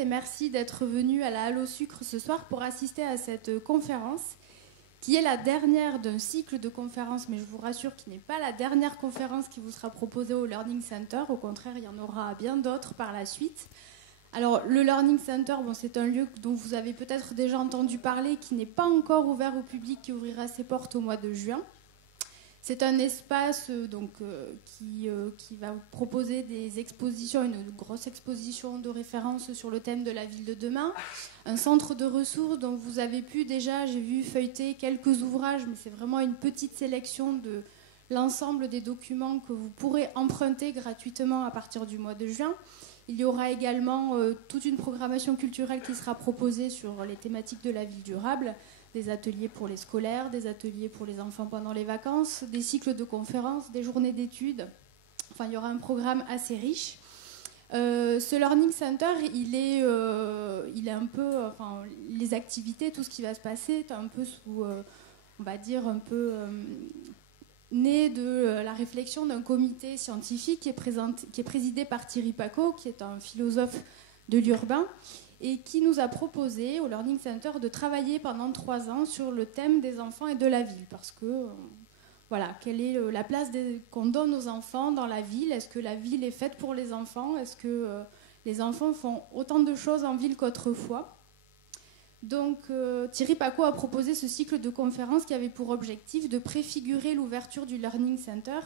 Et merci d'être venu à la Halle au Sucre ce soir pour assister à cette conférence qui est la dernière d'un cycle de conférences, mais je vous rassure qu'il n'est pas la dernière conférence qui vous sera proposée au Learning Center. Au contraire, il y en aura bien d'autres par la suite. Alors, le Learning Center, c'est un lieu dont vous avez peut-être déjà entendu parler, qui n'est pas encore ouvert au public, qui ouvrira ses portes au mois de juin. C'est un espace qui va proposer des expositions, une grosse exposition de référence sur le thème de la ville de demain, un centre de ressources dont vous avez pu déjà, j'ai vu feuilleter quelques ouvrages, mais c'est vraiment une petite sélection de l'ensemble des documents que vous pourrez emprunter gratuitement à partir du mois de juin. Il y aura également toute une programmation culturelle qui sera proposée sur les thématiques de la ville durable, des ateliers pour les scolaires, des ateliers pour les enfants pendant les vacances, des cycles de conférences, des journées d'études. Enfin, il y aura un programme assez riche. Ce Learning Center, il est un peu... les activités, tout ce qui va se passer est un peu sous... on va dire un peu... né de la réflexion d'un comité scientifique qui est présidé par Thierry Pacaud, qui est un philosophe de l'urbain, et qui nous a proposé au Learning Center de travailler pendant 3 ans sur le thème des enfants et de la ville. Parce que, quelle est la place qu'on donne aux enfants dans la ville? Est-ce que la ville est faite pour les enfants? Est-ce que les enfants font autant de choses en ville qu'autrefois? Donc Thierry Pacaud a proposé ce cycle de conférences qui avait pour objectif de préfigurer l'ouverture du Learning Center,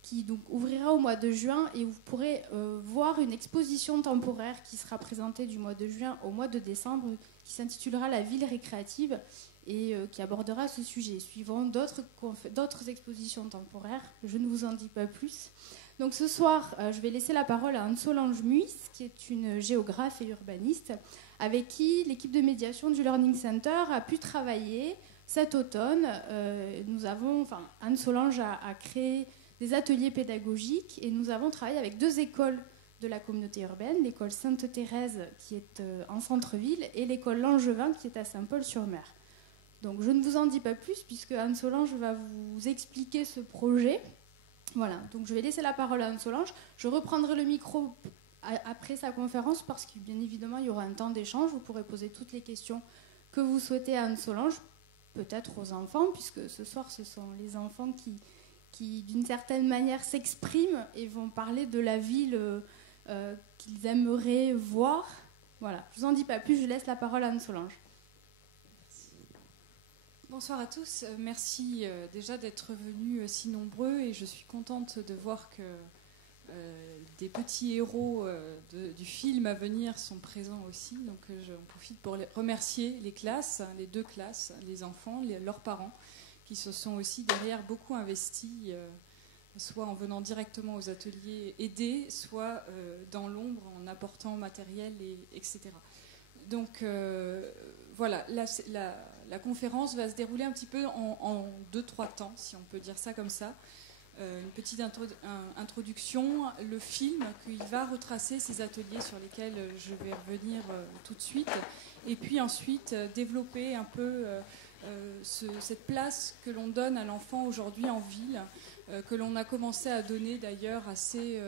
qui donc ouvrira au mois de juin, et vous pourrez voir une exposition temporaire qui sera présentée du mois de juin au mois de décembre, qui s'intitulera La ville récréative et qui abordera ce sujet, suivant d'autres expositions temporaires. Je ne vous en dis pas plus. Donc ce soir, je vais laisser la parole à Anne-Solange Muys, qui est une géographe et urbaniste, avec qui l'équipe de médiation du Learning Center a pu travailler cet automne. Anne-Solange a créé des ateliers pédagogiques et nous avons travaillé avec 2 écoles de la communauté urbaine, l'école Sainte-Thérèse qui est en centre-ville et l'école Langevin qui est à Saint-Paul-sur-Mer. Donc je ne vous en dis pas plus puisque Anne-Solange va vous expliquer ce projet. Voilà, donc je vais laisser la parole à Anne-Solange. Je reprendrai le micro après sa conférence parce que bien évidemment il y aura un temps d'échange. Vous pourrez poser toutes les questions que vous souhaitez à Anne-Solange, peut-être aux enfants, puisque ce soir ce sont les enfants qui d'une certaine manière s'expriment et vont parler de la ville qu'ils aimeraient voir. Voilà, je vous en dis pas plus, je laisse la parole à Anne-Solange. Bonsoir à tous, merci déjà d'être venus si nombreux et je suis contente de voir que des petits héros du film à venir sont présents aussi. Donc j'en profite pour remercier les classes, les 2 classes, les enfants, leurs parents, qui se sont aussi derrière beaucoup investis, soit en venant directement aux ateliers aider, soit dans l'ombre en apportant matériel, etc. Donc voilà, la conférence va se dérouler un petit peu en 2-3 temps, si on peut dire ça comme ça. Une petite introduction, le film qui va retracer ces ateliers sur lesquels je vais revenir tout de suite, et puis ensuite développer un peu cette place que l'on donne à l'enfant aujourd'hui en ville, que l'on a commencé à donner d'ailleurs assez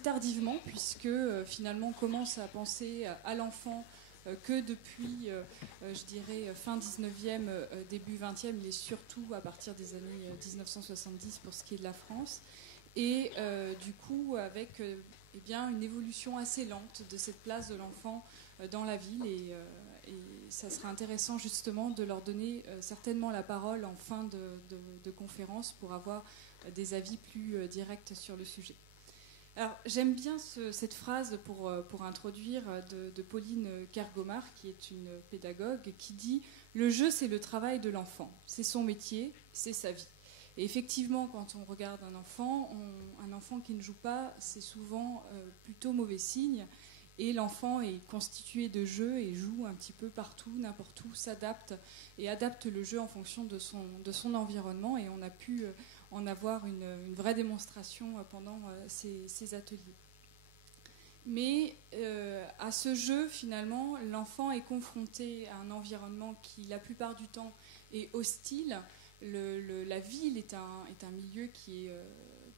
tardivement, puisque finalement on commence à penser à l'enfant que depuis, je dirais, fin 19e, début 20e, mais surtout à partir des années 1970 pour ce qui est de la France. Et du coup, avec une évolution assez lente de cette place de l'enfant dans la ville. Et ça sera intéressant justement de leur donner certainement la parole en fin de conférence pour avoir des avis plus directs sur le sujet. Alors, j'aime bien cette phrase pour introduire de Pauline Kergomar, qui est une pédagogue, qui dit « Le jeu, c'est le travail de l'enfant. C'est son métier, c'est sa vie. » Et effectivement, quand on regarde un enfant qui ne joue pas, c'est souvent plutôt mauvais signe. Et l'enfant est constitué de jeux et joue un petit peu partout, n'importe où, s'adapte et adapte le jeu en fonction de son environnement. Et on a pu en avoir une vraie démonstration pendant ces ateliers. Mais à ce jeu, finalement, l'enfant est confronté à un environnement qui, la plupart du temps, est hostile. La ville est un milieu qui est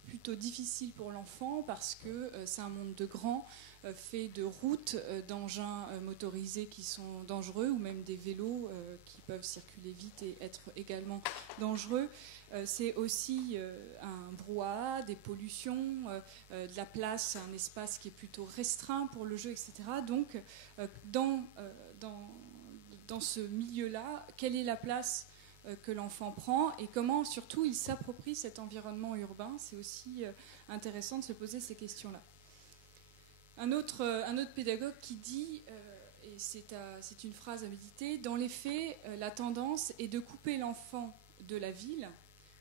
plutôt difficile pour l'enfant parce que c'est un monde de grands, fait de routes, d'engins motorisés qui sont dangereux, ou même des vélos qui peuvent circuler vite et être également dangereux. C'est aussi un brouhaha, des pollutions, de la place, un espace qui est plutôt restreint pour le jeu, etc. Donc, dans ce milieu-là, quelle est la place que l'enfant prend et comment, surtout, il s'approprie cet environnement urbain? C'est aussi intéressant de se poser ces questions-là. Un autre pédagogue qui dit, et c'est une phrase à méditer, dans les faits, la tendance est de couper l'enfant de la ville,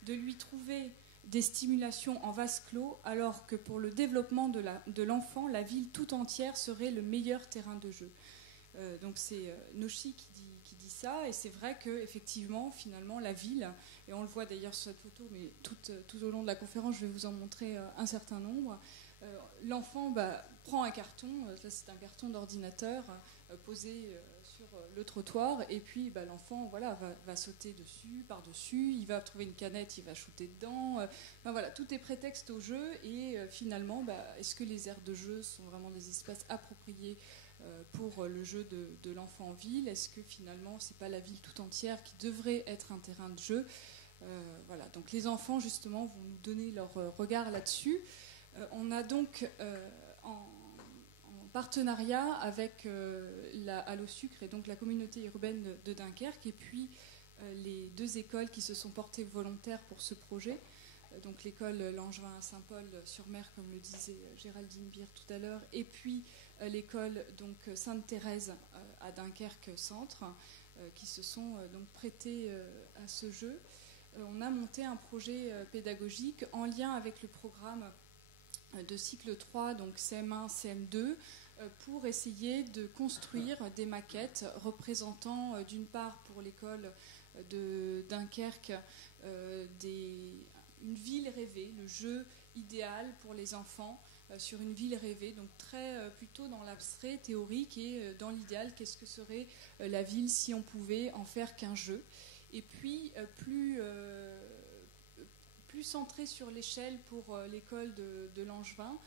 de lui trouver des stimulations en vase clos, alors que pour le développement de l'enfant, la ville tout entière serait le meilleur terrain de jeu. Donc c'est Noshi qui dit ça, et c'est vrai qu'effectivement, finalement, la ville, et on le voit d'ailleurs sur cette photo, mais tout au long de la conférence, je vais vous en montrer un certain nombre. L'enfant prend un carton, ça c'est un carton d'ordinateur posé sur le trottoir, et puis l'enfant va sauter dessus, par-dessus, il va trouver une canette, il va shooter dedans. Voilà, tout est prétexte au jeu, et finalement, est-ce que les aires de jeu sont vraiment des espaces appropriés pour le jeu de l'enfant en ville? Est-ce que finalement c'est pas la ville tout entière qui devrait être un terrain de jeu? Voilà, donc les enfants justement vont nous donner leur regard là-dessus. On a donc en partenariat avec la Allosucre et donc la communauté urbaine de Dunkerque, et puis les deux écoles qui se sont portées volontaires pour ce projet. Donc l'école Langevin à Saint-Paul-sur-Mer, comme le disait Géraldine Beer tout à l'heure, et puis l'école donc Sainte-Thérèse à Dunkerque Centre, qui se sont donc prêtés à ce jeu. On a monté un projet pédagogique en lien avec le programme de cycle 3, donc CM1, CM2, pour essayer de construire des maquettes représentant d'une part pour l'école de Dunkerque une ville rêvée, le jeu idéal pour les enfants sur une ville rêvée, donc très plutôt dans l'abstrait théorique et dans l'idéal, qu'est-ce que serait la ville si on pouvait en faire qu'un jeu. Et puis plus centré sur l'échelle pour l'école de Langevin,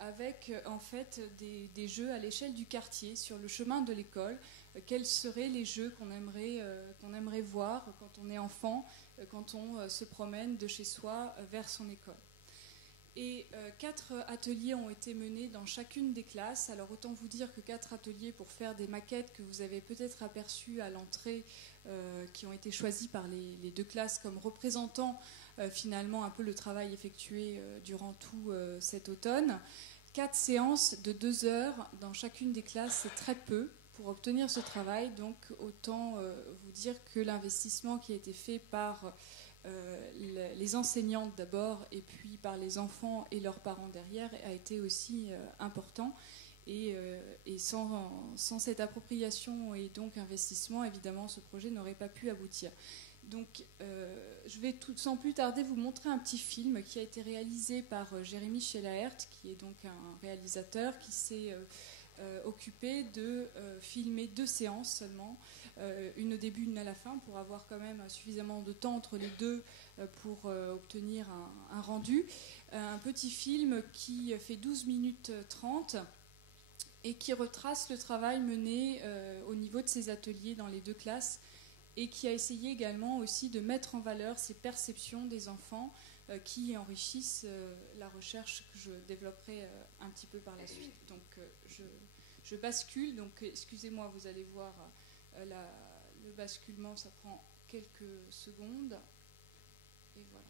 avec en fait des jeux à l'échelle du quartier, sur le chemin de l'école. Quels seraient les jeux qu'on aimerait voir quand on est enfant, quand on se promène de chez soi vers son école. Et 4 ateliers ont été menés dans chacune des classes. Alors autant vous dire que 4 ateliers pour faire des maquettes que vous avez peut-être aperçues à l'entrée, qui ont été choisies par les 2 classes comme représentant finalement un peu le travail effectué durant tout cet automne. 4 séances de 2 heures dans chacune des classes, c'est très peu pour obtenir ce travail. Donc autant vous dire que l'investissement qui a été fait par les enseignantes d'abord et puis par les enfants et leurs parents derrière a été aussi important. Et sans cette appropriation et donc investissement, évidemment, ce projet n'aurait pas pu aboutir. Donc, je vais sans plus tarder vous montrer un petit film qui a été réalisé par Jérémy Schelaert, qui est donc un réalisateur qui s'est occupé de filmer 2 séances seulement, une au début, une à la fin, pour avoir quand même suffisamment de temps entre les deux pour obtenir un rendu. Un petit film qui fait 12 minutes 30 et qui retrace le travail mené au niveau de ces ateliers dans les 2 classes, et qui a essayé également aussi de mettre en valeur ces perceptions des enfants qui enrichissent la recherche que je développerai un petit peu par la suite. Donc je bascule, donc excusez-moi, vous allez voir le basculement, ça prend quelques secondes, et voilà.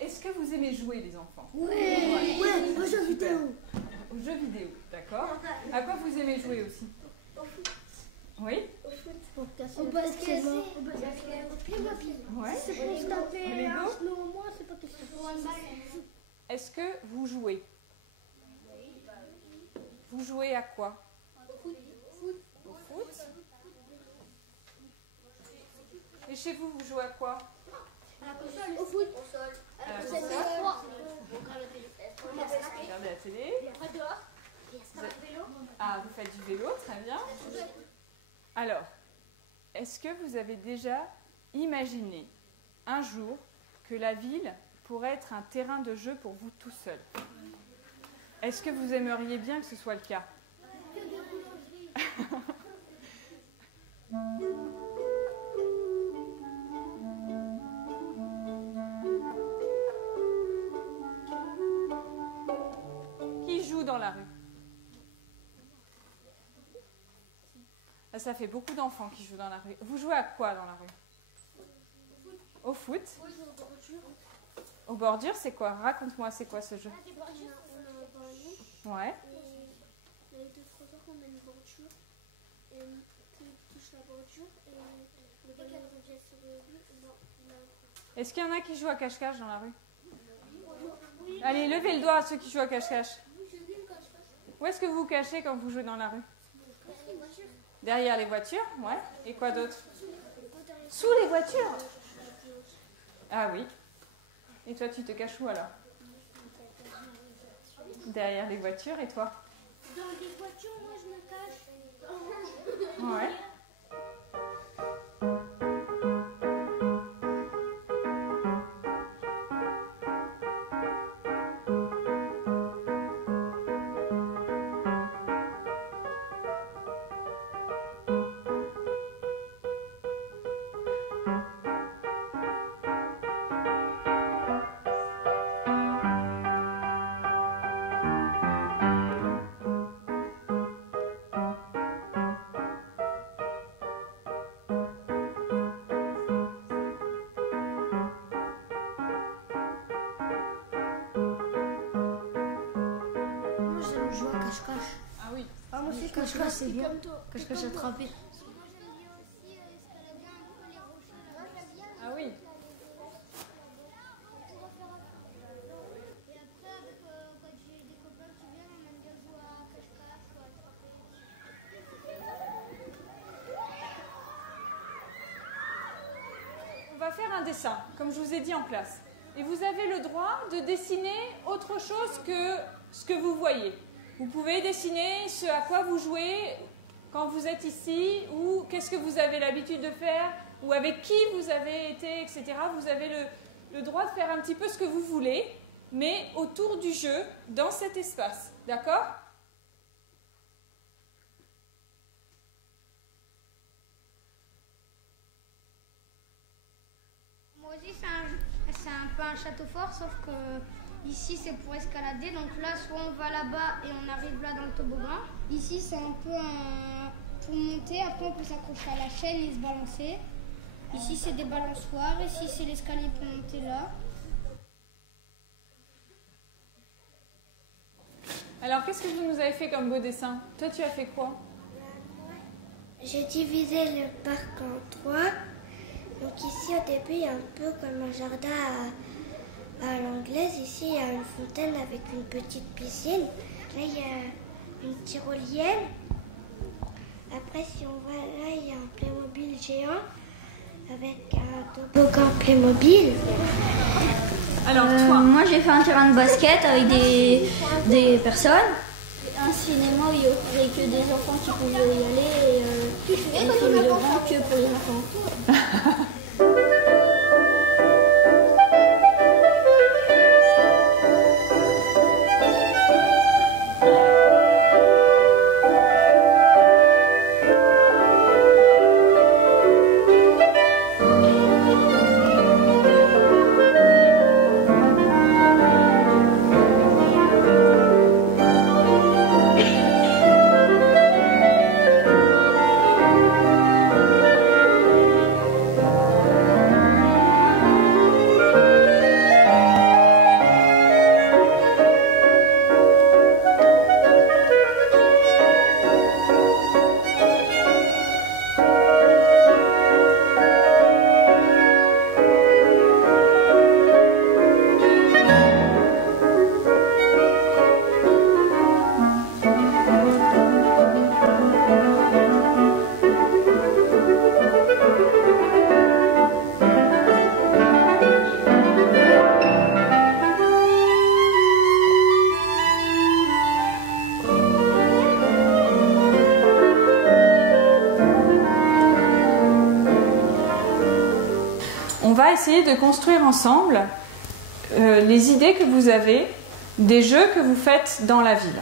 Est-ce que vous aimez jouer, les enfants? Oui, aux jeux vidéo. Aux jeux vidéo, d'accord. À quoi vous aimez jouer aussi? Au foot. Oui. Au foot. Au casse Au basket, au Playmobil. Ouais. C'est pour se taper Lego. un genou au moins, c'est pas question. Est-ce que vous jouez? Vous jouez à quoi? Au foot. Et chez vous, vous jouez à quoi? Au foot. À la Vous console. êtes trois. Vous regardez la télé. Ah, vous faites du vélo, très bien. Alors, est-ce que vous avez déjà imaginé un jour que la ville pourrait être un terrain de jeu pour vous tout seul? Est-ce que vous aimeriez bien que ce soit le cas? Qui joue dans la rue? Ça fait beaucoup d'enfants qui jouent dans la rue. Vous jouez à quoi dans la rue? Au foot. Aux bordures, c'est quoi? Raconte-moi, c'est quoi ce jeu? Ouais. Il y a deux trottoirs, on a une bordure. Et tu touches la bordure et le ballon revient sur le but. Est-ce qu'il y en a qui jouent à cache-cache dans la rue? Allez, levez le doigt à ceux qui jouent à cache-cache. Où est-ce que vous vous cachez quand vous jouez dans la rue? Derrière les voitures, ouais. Et quoi d'autre? Sous les voitures? Ah oui. Et toi, tu te caches où alors? Derrière les voitures, et toi? Dans les voitures, moi je me cache. Ouais. Moi j'aime jouer à cache-cache. Ah oui. Ah, moi c'est cache-cache, c'est bien. Cache-cache attrapé. Ah oui. On va faire un dessin, comme je vous ai dit en classe. Et vous avez le droit de dessiner autre chose que ce que vous voyez. Vous pouvez dessiner ce à quoi vous jouez quand vous êtes ici, ou qu'est-ce que vous avez l'habitude de faire, ou avec qui vous avez été, etc. Vous avez le droit de faire un petit peu ce que vous voulez, mais autour du jeu, dans cet espace. D'accord ? Moi aussi, c'est un peu un château fort, sauf que ici, c'est pour escalader. Donc là, soit on va là-bas et on arrive là dans le toboggan. Ici, c'est un peu pour monter. Après, on peut s'accrocher à la chaîne et se balancer. Ici, c'est des balançoires. Ici, c'est l'escalier pour monter là. Alors, qu'est-ce que vous nous avez fait comme beau dessin? Toi, tu as fait quoi? J'ai divisé le parc en trois. Donc ici au début il y a un peu comme un jardin à l'anglaise. Ici il y a une fontaine avec une petite piscine. Là il y a une tyrolienne. Après si on va là il y a un Playmobil géant avec un toboggan Playmobil. Alors, toi, Moi, j'ai fait un terrain de basket avec des personnes. Un cinéma où il n'y aurait que des enfants qui pouvaient y aller. Et comme le grand que pour les enfants. va essayer de construire ensemble les idées que vous avez des jeux que vous faites dans la ville.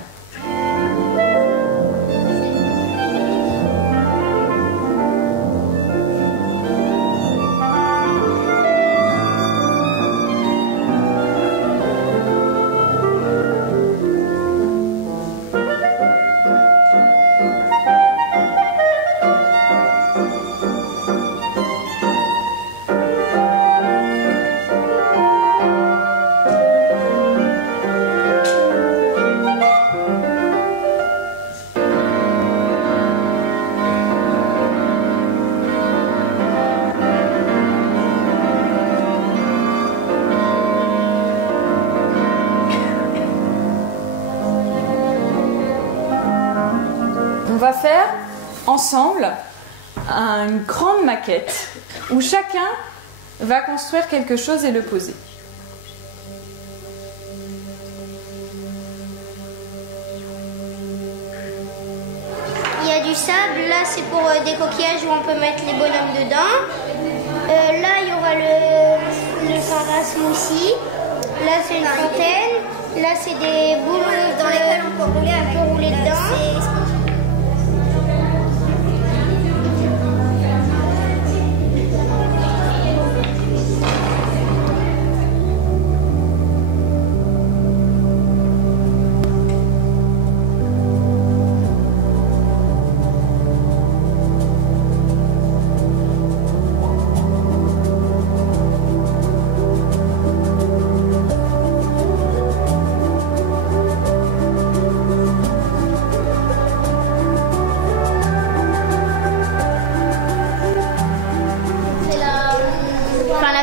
On va faire ensemble une grande maquette où chacun va construire quelque chose et le poser. Il y a du sable, là c'est pour des coquillages où on peut mettre les bonhommes dedans. Là il y aura le sarrasme aussi. Là c'est une fontaine. Là c'est des boules dans lesquelles on peut rouler dedans.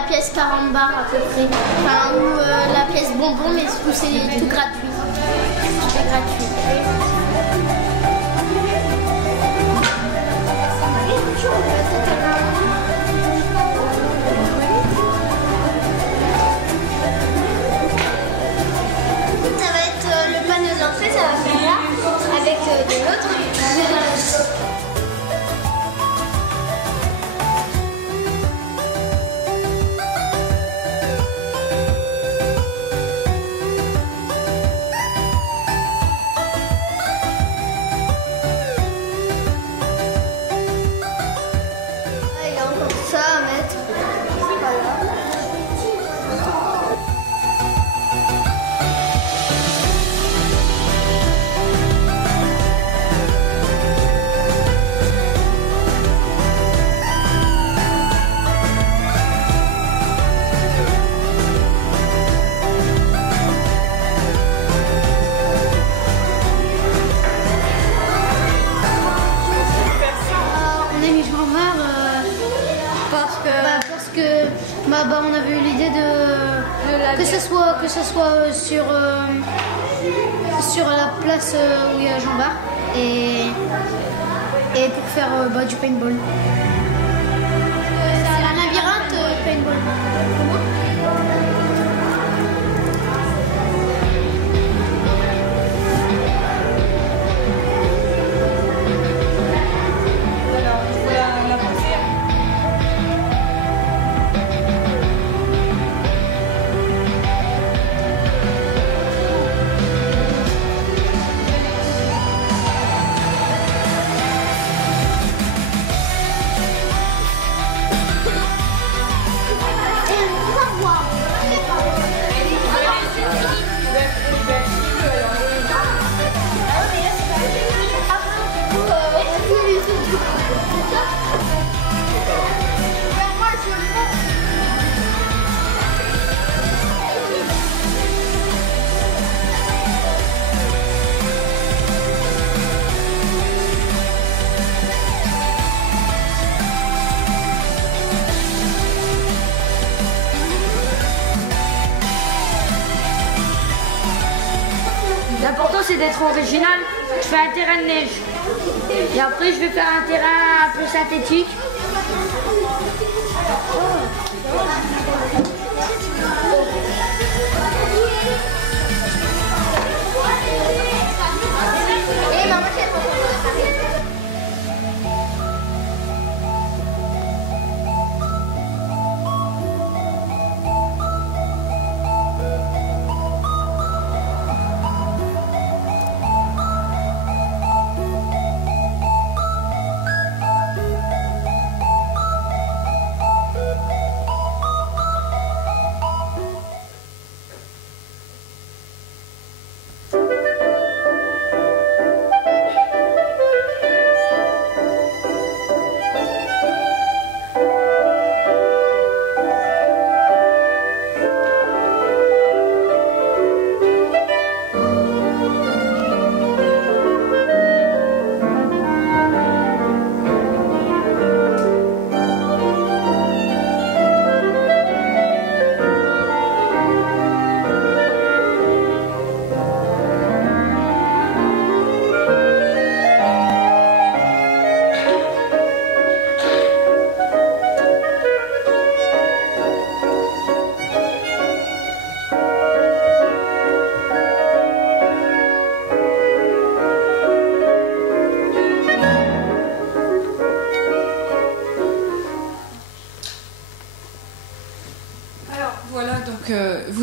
Pièce 40 bars à peu près, enfin, ou la pièce bonbon, mais où c'est tout gratuit. C'est gratuit. Ça va être le panneau d'entrée, ça va faire là, avec de l'autre. On avait eu l'idée que ce soit sur la place où il y a Jean Bart et pour faire du paintball. C'est un labyrinthe paintball. L'important c'est d'être original. Je fais un terrain de neige. Et après je vais faire un terrain un peu synthétique.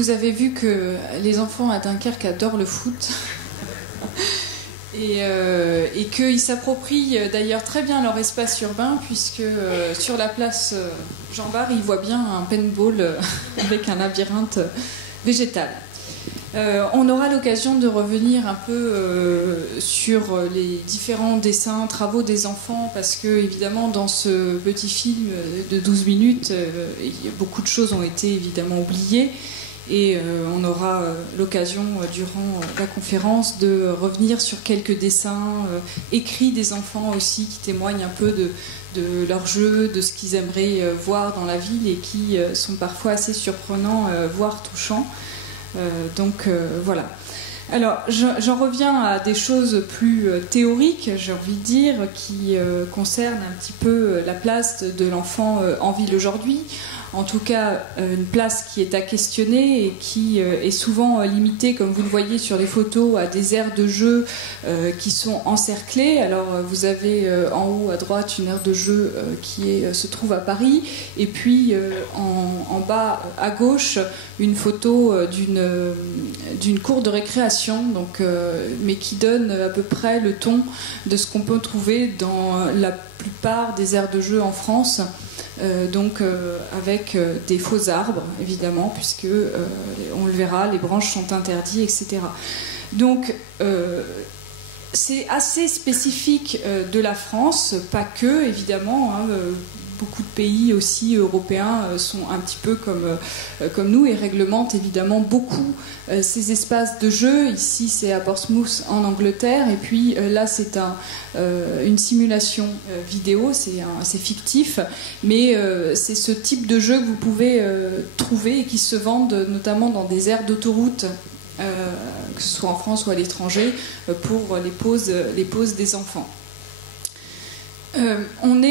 vous avez vu que les enfants à Dunkerque adorent le foot. Et qu'ils s'approprient d'ailleurs très bien leur espace urbain, puisque sur la place Jean Bart, ils voient bien un paintball avec un labyrinthe végétal. On aura l'occasion de revenir un peu sur les différents dessins, travaux des enfants, parce que évidemment dans ce petit film de 12 minutes, beaucoup de choses ont été évidemment oubliées. Et on aura l'occasion durant la conférence de revenir sur quelques dessins écrits des enfants aussi, qui témoignent un peu de leur jeu, de ce qu'ils aimeraient voir dans la ville et qui sont parfois assez surprenants, voire touchants. Donc voilà. Alors j'en reviens à des choses plus théoriques, j'ai envie de dire, qui concernent un petit peu la place de l'enfant en ville aujourd'hui. En tout cas, une place qui est à questionner et qui est souvent limitée, comme vous le voyez sur les photos, à des aires de jeu qui sont encerclées. Alors, vous avez en haut à droite une aire de jeu qui se trouve à Paris, et puis en bas à gauche, une photo d'une cour de récréation, donc, mais qui donne à peu près le ton de ce qu'on peut trouver dans la plupart des aires de jeu en France. Donc avec des faux arbres, évidemment, puisque on le verra, les branches sont interdites, etc. Donc c'est assez spécifique de la France, pas que, évidemment, hein, beaucoup de pays aussi européens sont un petit peu comme nous et réglementent évidemment beaucoup ces espaces de jeu. Ici c'est à Portsmouth en Angleterre, et puis là c'est une simulation vidéo, c'est fictif, mais c'est ce type de jeu que vous pouvez trouver et qui se vendent notamment dans des aires d'autoroute, que ce soit en France ou à l'étranger, pour les pauses des enfants. On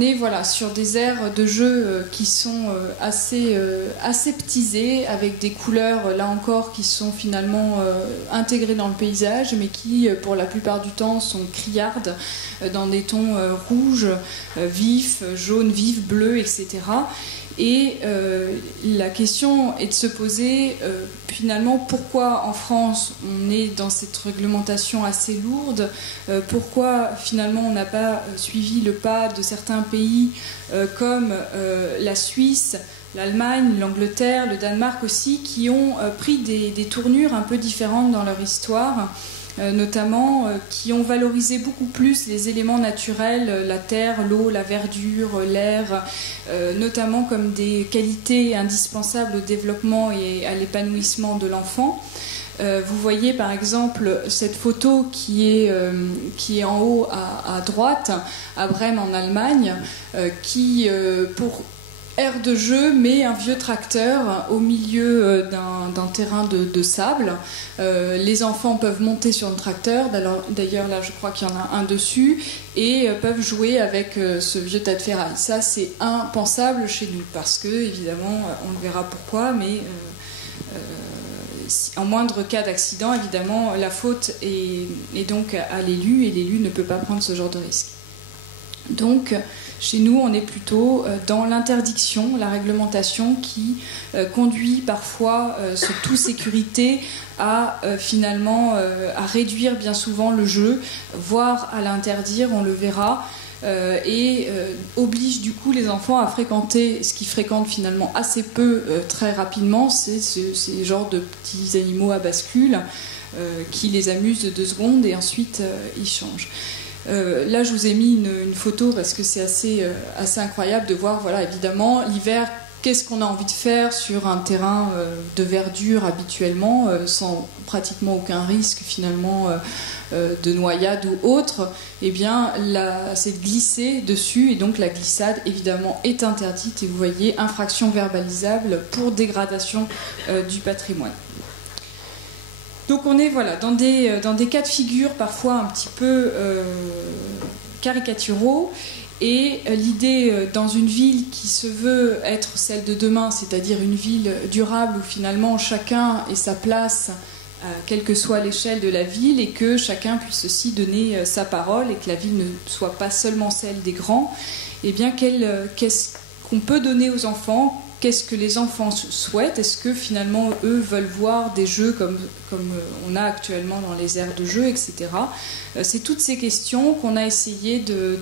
est voilà, sur des aires de jeu qui sont assez aseptisées, avec des couleurs, là encore, qui sont finalement intégrées dans le paysage, mais qui, pour la plupart du temps, sont criardes, dans des tons rouges, vifs, jaunes vifs, bleus, etc. Et la question est de se poser finalement pourquoi en France on est dans cette réglementation assez lourde, pourquoi finalement on n'a pas suivi le pas de certains pays comme la Suisse, l'Allemagne, l'Angleterre, le Danemark aussi, qui ont pris des tournures un peu différentes dans leur histoire. Notamment qui ont valorisé beaucoup plus les éléments naturels, la terre, l'eau, la verdure, l'air, notamment comme des qualités indispensables au développement et à l'épanouissement de l'enfant. Vous voyez par exemple cette photo qui est en haut à droite, à Brême en Allemagne, qui pour aire de jeu met un vieux tracteur au milieu d'un terrain de sable. Les enfants peuvent monter sur le tracteur, d'ailleurs là je crois qu'il y en a un dessus, et peuvent jouer avec ce vieux tas de ferraille. Ça c'est impensable chez nous, parce que évidemment on le verra pourquoi, mais en moindre cas d'accident, évidemment la faute est donc à l'élu, et l'élu ne peut pas prendre ce genre de risque. Donc chez nous, on est plutôt dans l'interdiction, la réglementation qui conduit parfois, ce tout sécurité, à finalement à réduire bien souvent le jeu, voire à l'interdire, on le verra, et oblige du coup les enfants à fréquenter ce qu'ils fréquentent finalement assez peu très rapidement, c'est ces genres de petits animaux à bascule qui les amusent 2 secondes et ensuite ils changent. Là je vous ai mis une photo parce que c'est assez incroyable de voir, voilà, évidemment l'hiver, qu'est-ce qu'on a envie de faire sur un terrain de verdure habituellement, sans pratiquement aucun risque finalement de noyade ou autre. Eh bien c'est de glisser dessus, et donc la glissade évidemment est interdite, et vous voyez, infraction verbalisable pour dégradation du patrimoine. Donc on est voilà, dans des cas de figure parfois un petit peu caricaturaux, et l'idée dans une ville qui se veut être celle de demain, c'est-à-dire une ville durable où finalement chacun ait sa place, quelle que soit l'échelle de la ville, et que chacun puisse aussi donner sa parole, et que la ville ne soit pas seulement celle des grands, eh bien qu'est-ce qu'on peut donner aux enfants qu'est-ce que les enfants souhaitent. Est-ce que finalement eux veulent voir des jeux comme on a actuellement dans les aires de jeu, etc. C'est toutes ces questions qu'on a essayé de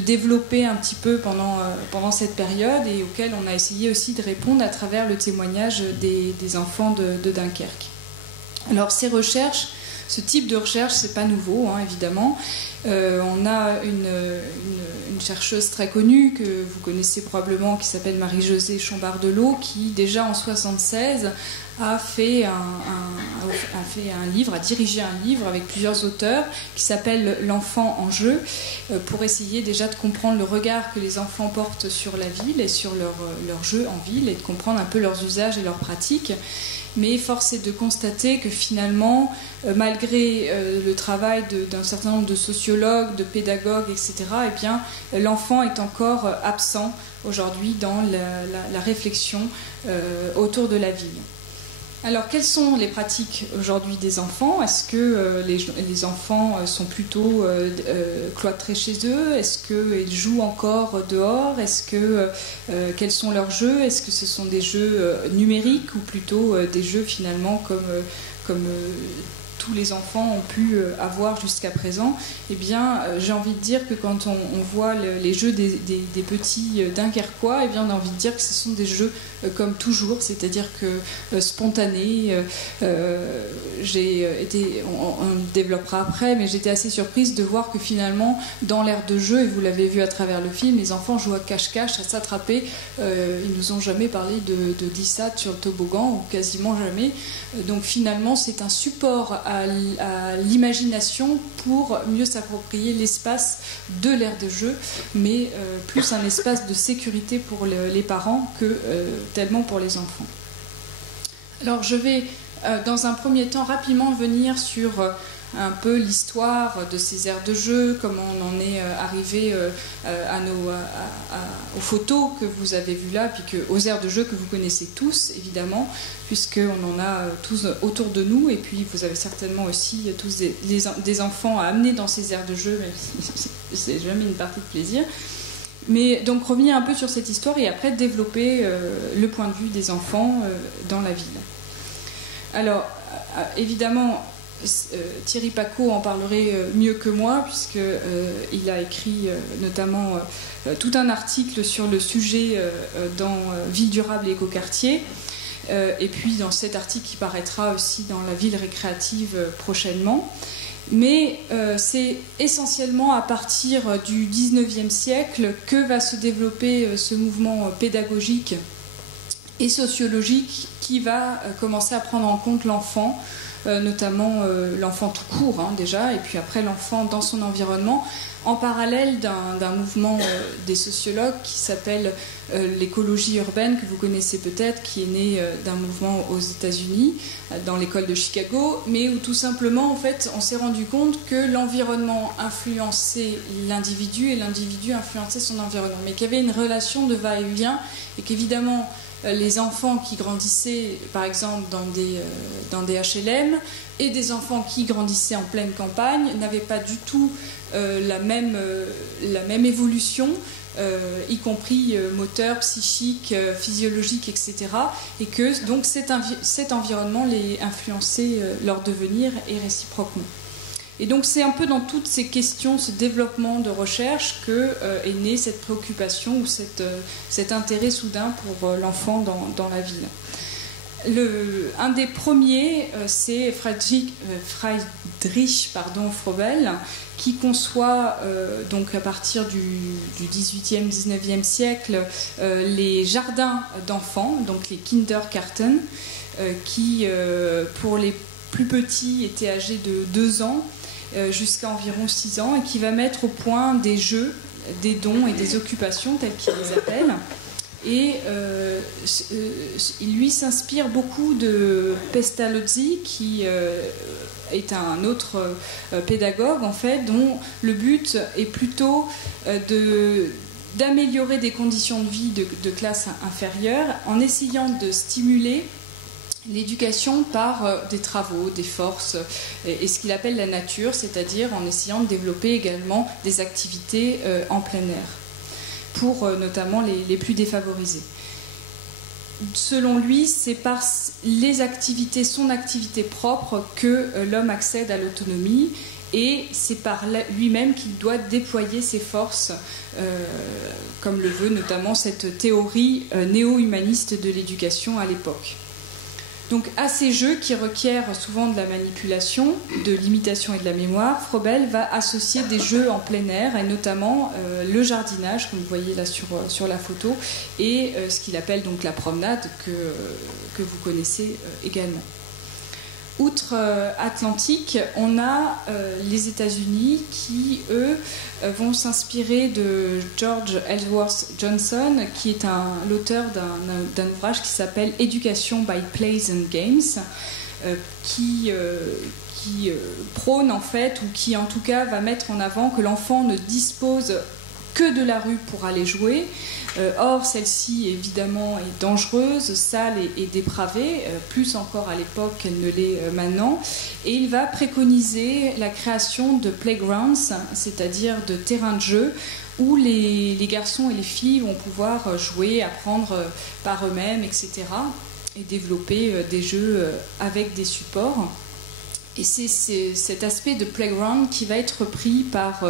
développer un petit peu pendant cette période et auxquelles on a essayé aussi de répondre à travers le témoignage des enfants de Dunkerque. Alors ces recherches, ce type de recherche, c'est pas nouveau, hein, évidemment. On a une chercheuse très connue que vous connaissez probablement qui s'appelle Marie-Josée Chambard-Delot qui déjà en 1976 a fait un livre, a dirigé un livre avec plusieurs auteurs qui s'appelle L'enfant en jeu pour essayer déjà de comprendre le regard que les enfants portent sur la ville et sur leur jeu en ville et de comprendre un peu leurs usages et leurs pratiques. Mais force est de constater que finalement, malgré le travail d'un certain nombre de sociologues, de pédagogues, etc., eh bien, l'enfant est encore absent aujourd'hui dans la réflexion autour de la ville. Alors, quelles sont les pratiques aujourd'hui des enfants? Est-ce que les enfants sont plutôt cloîtrés chez eux? Est-ce qu'ils jouent encore dehors? Quels sont leurs jeux? Est-ce que ce sont des jeux numériques ou plutôt des jeux finalement comme tous les enfants ont pu avoir jusqu'à présent? Eh bien, j'ai envie de dire que quand on voit les jeux des petits Dunkerquois, eh bien, on a envie de dire que ce sont des jeux comme toujours, c'est-à-dire que spontanés. On le développera après, mais j'étais assez surprise de voir que finalement, dans l'aire de jeu, et vous l'avez vu à travers le film, les enfants jouent à cache-cache, à s'attraper. Ils nous ont jamais parlé de glissade sur le toboggan, ou quasiment jamais. Donc finalement, c'est un support à l'imagination pour mieux s'approprier l'espace de l'aire de jeu, mais plus un espace de sécurité pour les parents que tellement pour les enfants. Alors je vais dans un premier temps rapidement venir sur un peu l'histoire de ces aires de jeu, comment on en est arrivé aux photos que vous avez vues là, puis aux aires de jeu que vous connaissez tous, évidemment, puisqu'on en a tous autour de nous, et puis vous avez certainement aussi tous des enfants à amener dans ces aires de jeu, même si c'est jamais une partie de plaisir. Mais donc revenir un peu sur cette histoire et après développer le point de vue des enfants dans la ville. Alors, évidemment, Thierry Pacaud en parlerait mieux que moi, puisqu'il a écrit notamment tout un article sur le sujet dans Ville durable et écoquartier, et puis dans cet article qui paraîtra aussi dans la ville récréative prochainement. Mais c'est essentiellement à partir du 19e siècle que va se développer ce mouvement pédagogique et sociologique qui va commencer à prendre en compte l'enfant, notamment l'enfant tout court déjà, et puis après l'enfant dans son environnement, en parallèle d'un mouvement des sociologues qui s'appelle l'écologie urbaine, que vous connaissez peut-être, qui est né d'un mouvement aux États-Unis, dans l'école de Chicago, mais où tout simplement, en fait, on s'est rendu compte que l'environnement influençait l'individu et l'individu influençait son environnement, mais qu'il y avait une relation de va-et-vient, et qu'évidemment, les enfants qui grandissaient, par exemple, dans des HLM, et des enfants qui grandissaient en pleine campagne n'avaient pas du tout la même évolution, y compris moteur, psychique, physiologique, etc. Et que donc cet environnement les influençait leur devenir et réciproquement. Et donc c'est un peu dans toutes ces questions, ce développement de recherche que est née cette préoccupation ou cet intérêt soudain pour l'enfant dans la ville. Un des premiers, c'est Friedrich Froebel, qui conçoit donc à partir du 18e, 19e siècle les jardins d'enfants, donc les Kindergärten, qui pour les plus petits étaient âgés de 2 ans jusqu'à environ 6 ans, et qui va mettre au point des jeux, des dons et des occupations tels qu'il les appelle. Et il lui s'inspire beaucoup de Pestalozzi, qui est un autre pédagogue en fait, dont le but est plutôt d'améliorer des conditions de vie de classe inférieure en essayant de stimuler l'éducation par des travaux, des forces et ce qu'il appelle la nature, c'est-à-dire en essayant de développer également des activités en plein air pour notamment les plus défavorisés. selon lui, c'est par les activités, son activité propre, que l'homme accède à l'autonomie, et c'est par lui-même qu'il doit déployer ses forces, comme le veut notamment cette théorie néo-humaniste de l'éducation à l'époque. Donc à ces jeux qui requièrent souvent de la manipulation, de l'imitation et de la mémoire, Froebel va associer des jeux en plein air, et notamment le jardinage, comme vous voyez là sur la photo, et ce qu'il appelle donc la promenade, que vous connaissez également. Outre-Atlantique, on a les États-Unis qui, eux, vont s'inspirer de George Ellsworth Johnson, qui est l'auteur d'un ouvrage qui s'appelle Education by Plays and Games, qui prône en fait, ou qui en tout cas va mettre en avant que l'enfant ne dispose que de la rue pour aller jouer. Or, celle-ci, évidemment, est dangereuse, sale et dépravée, plus encore à l'époque qu'elle ne l'est maintenant. Et il va préconiser la création de playgrounds, c'est-à-dire de terrains de jeu, où les garçons et les filles vont pouvoir jouer, apprendre par eux-mêmes, etc. et développer des jeux avec des supports. Et c'est cet aspect de playground qui va être repris par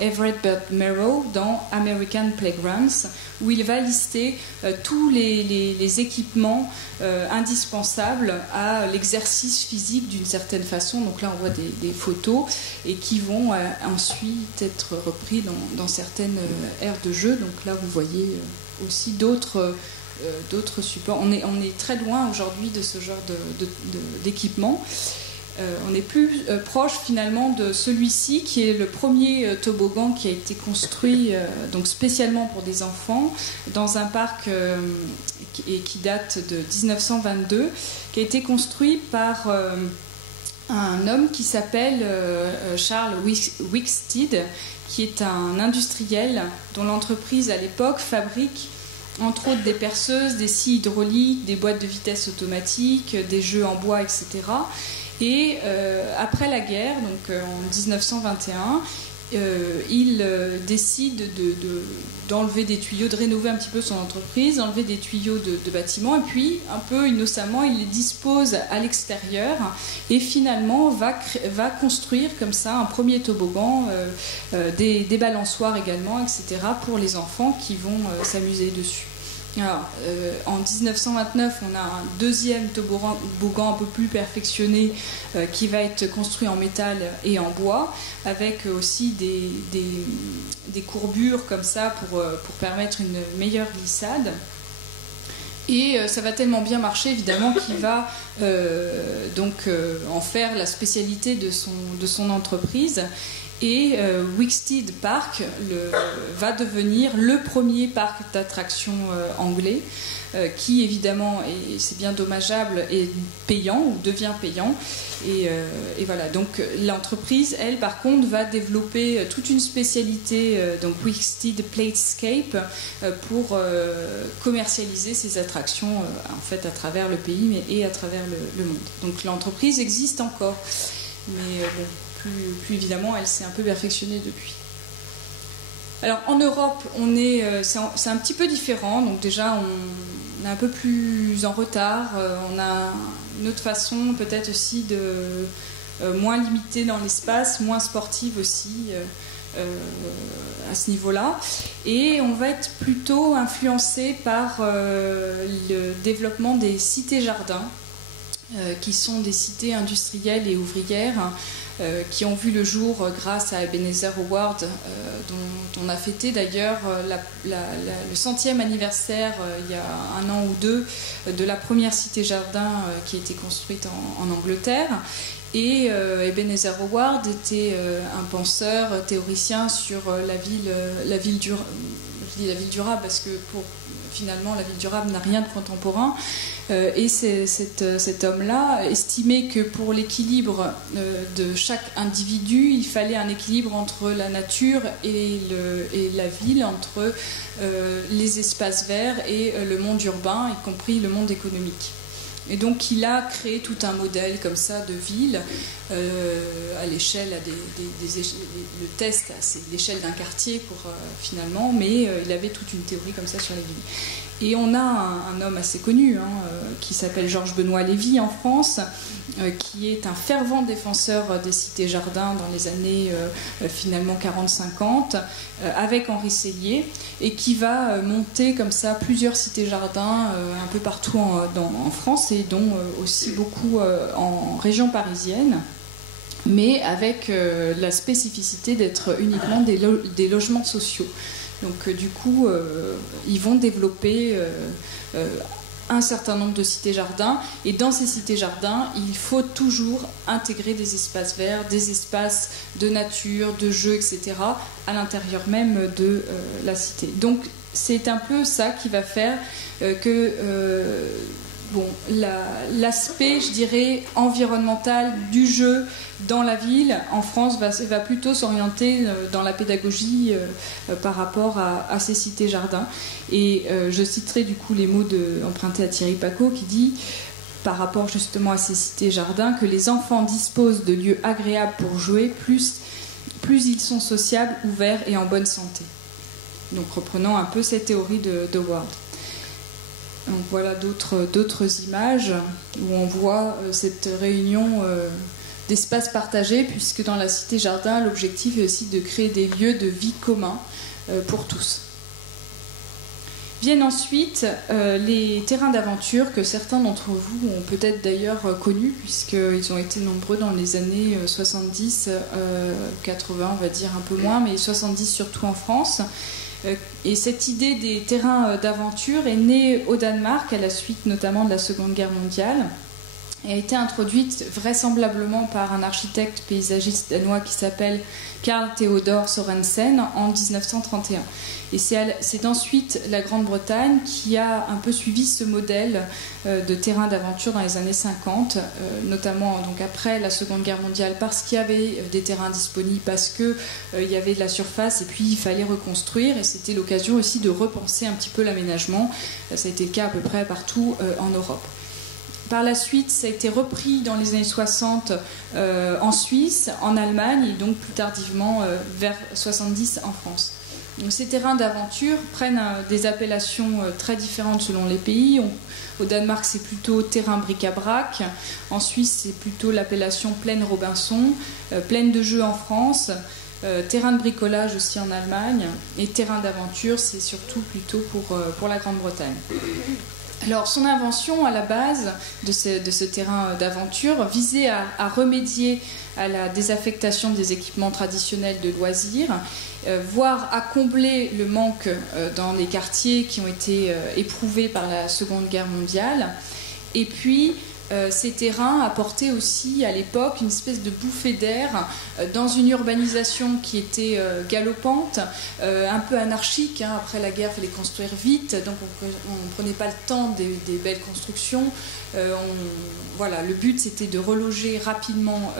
Everett Burt Merrow dans American Playgrounds, où il va lister tous les équipements indispensables à l'exercice physique d'une certaine façon. Donc là, on voit des photos et qui vont ensuite être repris dans certaines aires de jeu. Donc là, vous voyez aussi d'autres supports. On est très loin aujourd'hui de ce genre d'équipement. On est plus proche finalement de celui-ci qui est le premier toboggan qui a été construit donc spécialement pour des enfants dans un parc qui date de 1922, qui a été construit par un homme qui s'appelle Charles Wicksteed, qui est un industriel dont l'entreprise à l'époque fabrique entre autres des perceuses, des scies hydrauliques, des boîtes de vitesse automatiques, des jeux en bois, etc. Et après la guerre, donc en 1921, il décide d'enlever des tuyaux, de rénover un petit peu son entreprise, d'enlever des tuyaux de bâtiments, et puis, un peu innocemment, il les dispose à l'extérieur, et finalement va construire comme ça un premier toboggan, des balançoires également, etc., pour les enfants qui vont s'amuser dessus. Alors, en 1929, on a un deuxième toboggan un peu plus perfectionné qui va être construit en métal et en bois, avec aussi des courbures comme ça pour permettre une meilleure glissade. Et ça va tellement bien marcher, évidemment, qu'il va en faire la spécialité de son entreprise. Et Wicksteed Park va devenir le premier parc d'attractions anglais, qui évidemment, et c'est bien dommageable, est payant ou devient payant. Et voilà, donc l'entreprise, elle, par contre, va développer toute une spécialité, donc Wicksteed Playscape, pour commercialiser ses attractions en fait à travers le pays et à travers le monde. Donc l'entreprise existe encore, mais bon. Plus évidemment, elle s'est un peu perfectionnée depuis. Alors en Europe, c'est un petit peu différent. Donc déjà, on est un peu plus en retard. On a une autre façon, peut-être aussi moins limitée dans l'espace, moins sportive aussi à ce niveau-là. Et on va être plutôt influencé par le développement des cités-jardins, qui sont des cités industrielles et ouvrières, qui ont vu le jour grâce à Ebenezer Howard, dont on a fêté d'ailleurs le 100e anniversaire il y a 1 an ou 2 de la première cité-jardin qui a été construite en Angleterre. Et Ebenezer Howard était un penseur, théoricien sur la ville durable. Je dis la ville durable parce que finalement la ville durable n'a rien de contemporain. Et cet homme-là estimait que pour l'équilibre de chaque individu, il fallait un équilibre entre la nature et la ville, entre les espaces verts et le monde urbain, y compris le monde économique. Et donc il a créé tout un modèle comme ça de ville à l'échelle, le test, c'est l'échelle d'un quartier finalement, mais il avait toute une théorie comme ça sur la ville. Et on a un homme assez connu qui s'appelle Georges Benoît Lévy en France, qui est un fervent défenseur des cités-jardins dans les années finalement 40-50, avec Henri Sellier, et qui va monter comme ça plusieurs cités-jardins un peu partout en France, et dont aussi beaucoup en région parisienne, mais avec la spécificité d'être uniquement des logements sociaux. Donc du coup, ils vont développer un certain nombre de cités-jardins, et dans ces cités-jardins, il faut toujours intégrer des espaces verts, des espaces de nature, de jeux, etc., à l'intérieur même de la cité. Donc c'est un peu ça qui va faire que l'aspect, je dirais, environnemental du jeu dans la ville, en France, va plutôt s'orienter dans la pédagogie par rapport à ces cités-jardins. Et je citerai du coup les mots empruntés à Thierry Pacaud, qui dit, par rapport justement à ces cités-jardins, que les enfants disposent de lieux agréables pour jouer, plus ils sont sociables, ouverts et en bonne santé. Donc reprenant un peu cette théorie de Ward. Donc voilà d'autres images où on voit cette réunion d'espaces partagés, puisque dans la cité-jardin, l'objectif est aussi de créer des lieux de vie communs pour tous. Viennent ensuite les terrains d'aventure que certains d'entre vous ont peut-être d'ailleurs connus, puisqu'ils ont été nombreux dans les années 70, 80 on va dire un peu moins, mais 70 surtout en France. Et cette idée des terrains d'aventure est née au Danemark à la suite notamment de la Seconde Guerre mondiale, et a été introduite vraisemblablement par un architecte paysagiste danois qui s'appelle Carl Theodor Sorensen en 1931. Et c'est ensuite la Grande-Bretagne qui a un peu suivi ce modèle de terrain d'aventure dans les années 50, notamment donc après la Seconde Guerre mondiale, parce qu'il y avait des terrains disponibles, parce qu'il y avait de la surface et puis il fallait reconstruire, et c'était l'occasion aussi de repenser un petit peu l'aménagement. Ça a été le cas à peu près partout en Europe. Par la suite, ça a été repris dans les années 60 en Suisse, en Allemagne, et donc plus tardivement vers 70 en France. Donc, ces terrains d'aventure prennent des appellations très différentes selon les pays. Au Danemark, c'est plutôt terrain bric-à-brac. En Suisse, c'est plutôt l'appellation plaine Robinson. Plaine de jeu en France. Terrain de bricolage aussi en Allemagne. Et terrain d'aventure, c'est surtout plutôt pour la Grande-Bretagne. Alors, son invention à la base de ce terrain d'aventure visait à remédier à la désaffectation des équipements traditionnels de loisirs, voire à combler le manque dans les quartiers qui ont été éprouvés par la Seconde Guerre mondiale. Et puis, ces terrains apportaient aussi à l'époque une espèce de bouffée d'air dans une urbanisation qui était galopante, un peu anarchique. Après la guerre, il fallait construire vite, donc on ne prenait pas le temps des belles constructions. Voilà, le but c'était de reloger rapidement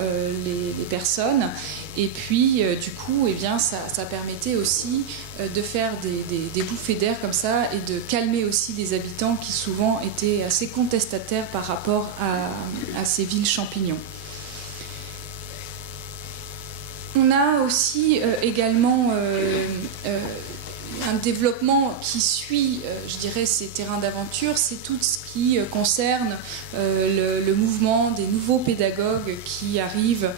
les personnes, et puis du coup eh bien, ça permettait aussi de faire des bouffées d'air comme ça, et de calmer aussi les habitants qui souvent étaient assez contestataires par rapport à ces villes champignons. On a aussi également un développement qui suit, je dirais, ces terrains d'aventure, c'est tout ce qui concerne le mouvement des nouveaux pédagogues qui arrivent,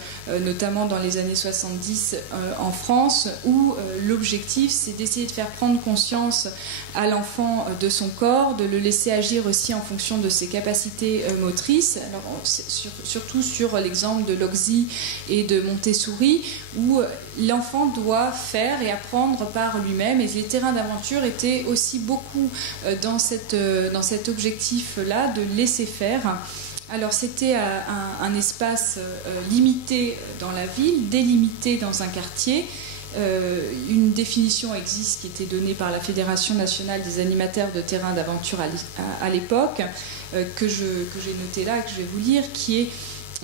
notamment dans les années 70 en France, où l'objectif, c'est d'essayer de faire prendre conscience à l'enfant de son corps, de le laisser agir aussi en fonction de ses capacités motrices. Alors, surtout sur l'exemple de Loxy et de Montessori, où l'enfant doit faire et apprendre par lui-même, et les terrains d'aventure étaient aussi beaucoup dans cet objectif-là de laisser faire. Alors c'était un espace limité dans la ville, délimité dans un quartier. Une définition existe qui était donnée par la Fédération nationale des animateurs de terrains d'aventure à l'époque, que j'ai notée là, que je vais vous lire, qui est: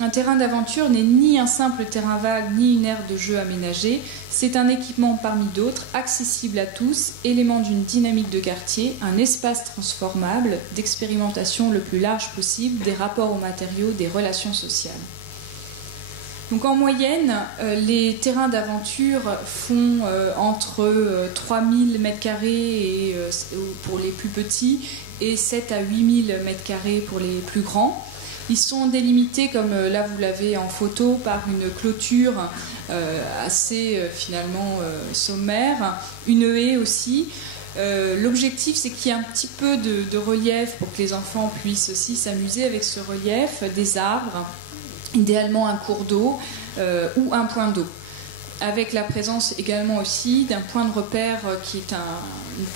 un terrain d'aventure n'est ni un simple terrain vague, ni une aire de jeu aménagée. C'est un équipement parmi d'autres, accessible à tous, élément d'une dynamique de quartier, un espace transformable, d'expérimentation le plus large possible, des rapports aux matériaux, des relations sociales. Donc en moyenne, les terrains d'aventure font entre 3000 m² et, pour les plus petits et 7 à 8000 m² pour les plus grands. Ils sont délimités, comme là vous l'avez en photo, par une clôture assez finalement sommaire, une haie aussi. L'objectif, c'est qu'il y ait un petit peu de relief pour que les enfants puissent aussi s'amuser avec ce relief, des arbres, idéalement un cours d'eau ou un point d'eau, avec la présence également aussi d'un point de repère qui est un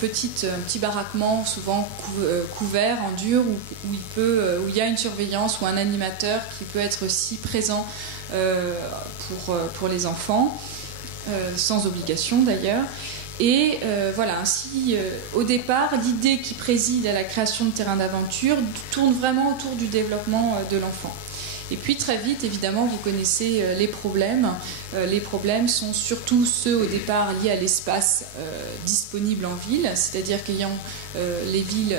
petit baraquement, souvent couvert en dur, où il y a une surveillance ou un animateur qui peut être aussi présent pour les enfants, sans obligation d'ailleurs. Et voilà, ainsi, au départ, l'idée qui préside à la création de terrains d'aventure tourne vraiment autour du développement de l'enfant. Et puis très vite, évidemment, vous connaissez les problèmes. Les problèmes sont surtout ceux au départ liés à l'espace disponible en ville, c'est-à-dire qu'ayant les villes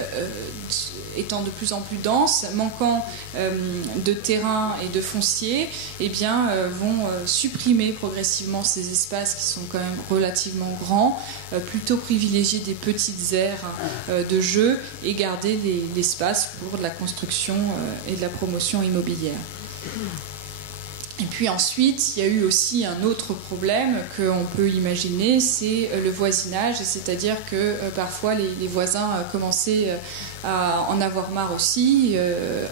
étant de plus en plus denses, manquant de terrain et de foncier, eh bien, vont supprimer progressivement ces espaces qui sont quand même relativement grands, plutôt privilégier des petites aires de jeu et garder l'espace pour de la construction et de la promotion immobilière. Et puis ensuite, il y a eu aussi un autre problème qu'on peut imaginer, c'est le voisinage, c'est-à-dire que parfois les voisins commençaient à en avoir marre aussi,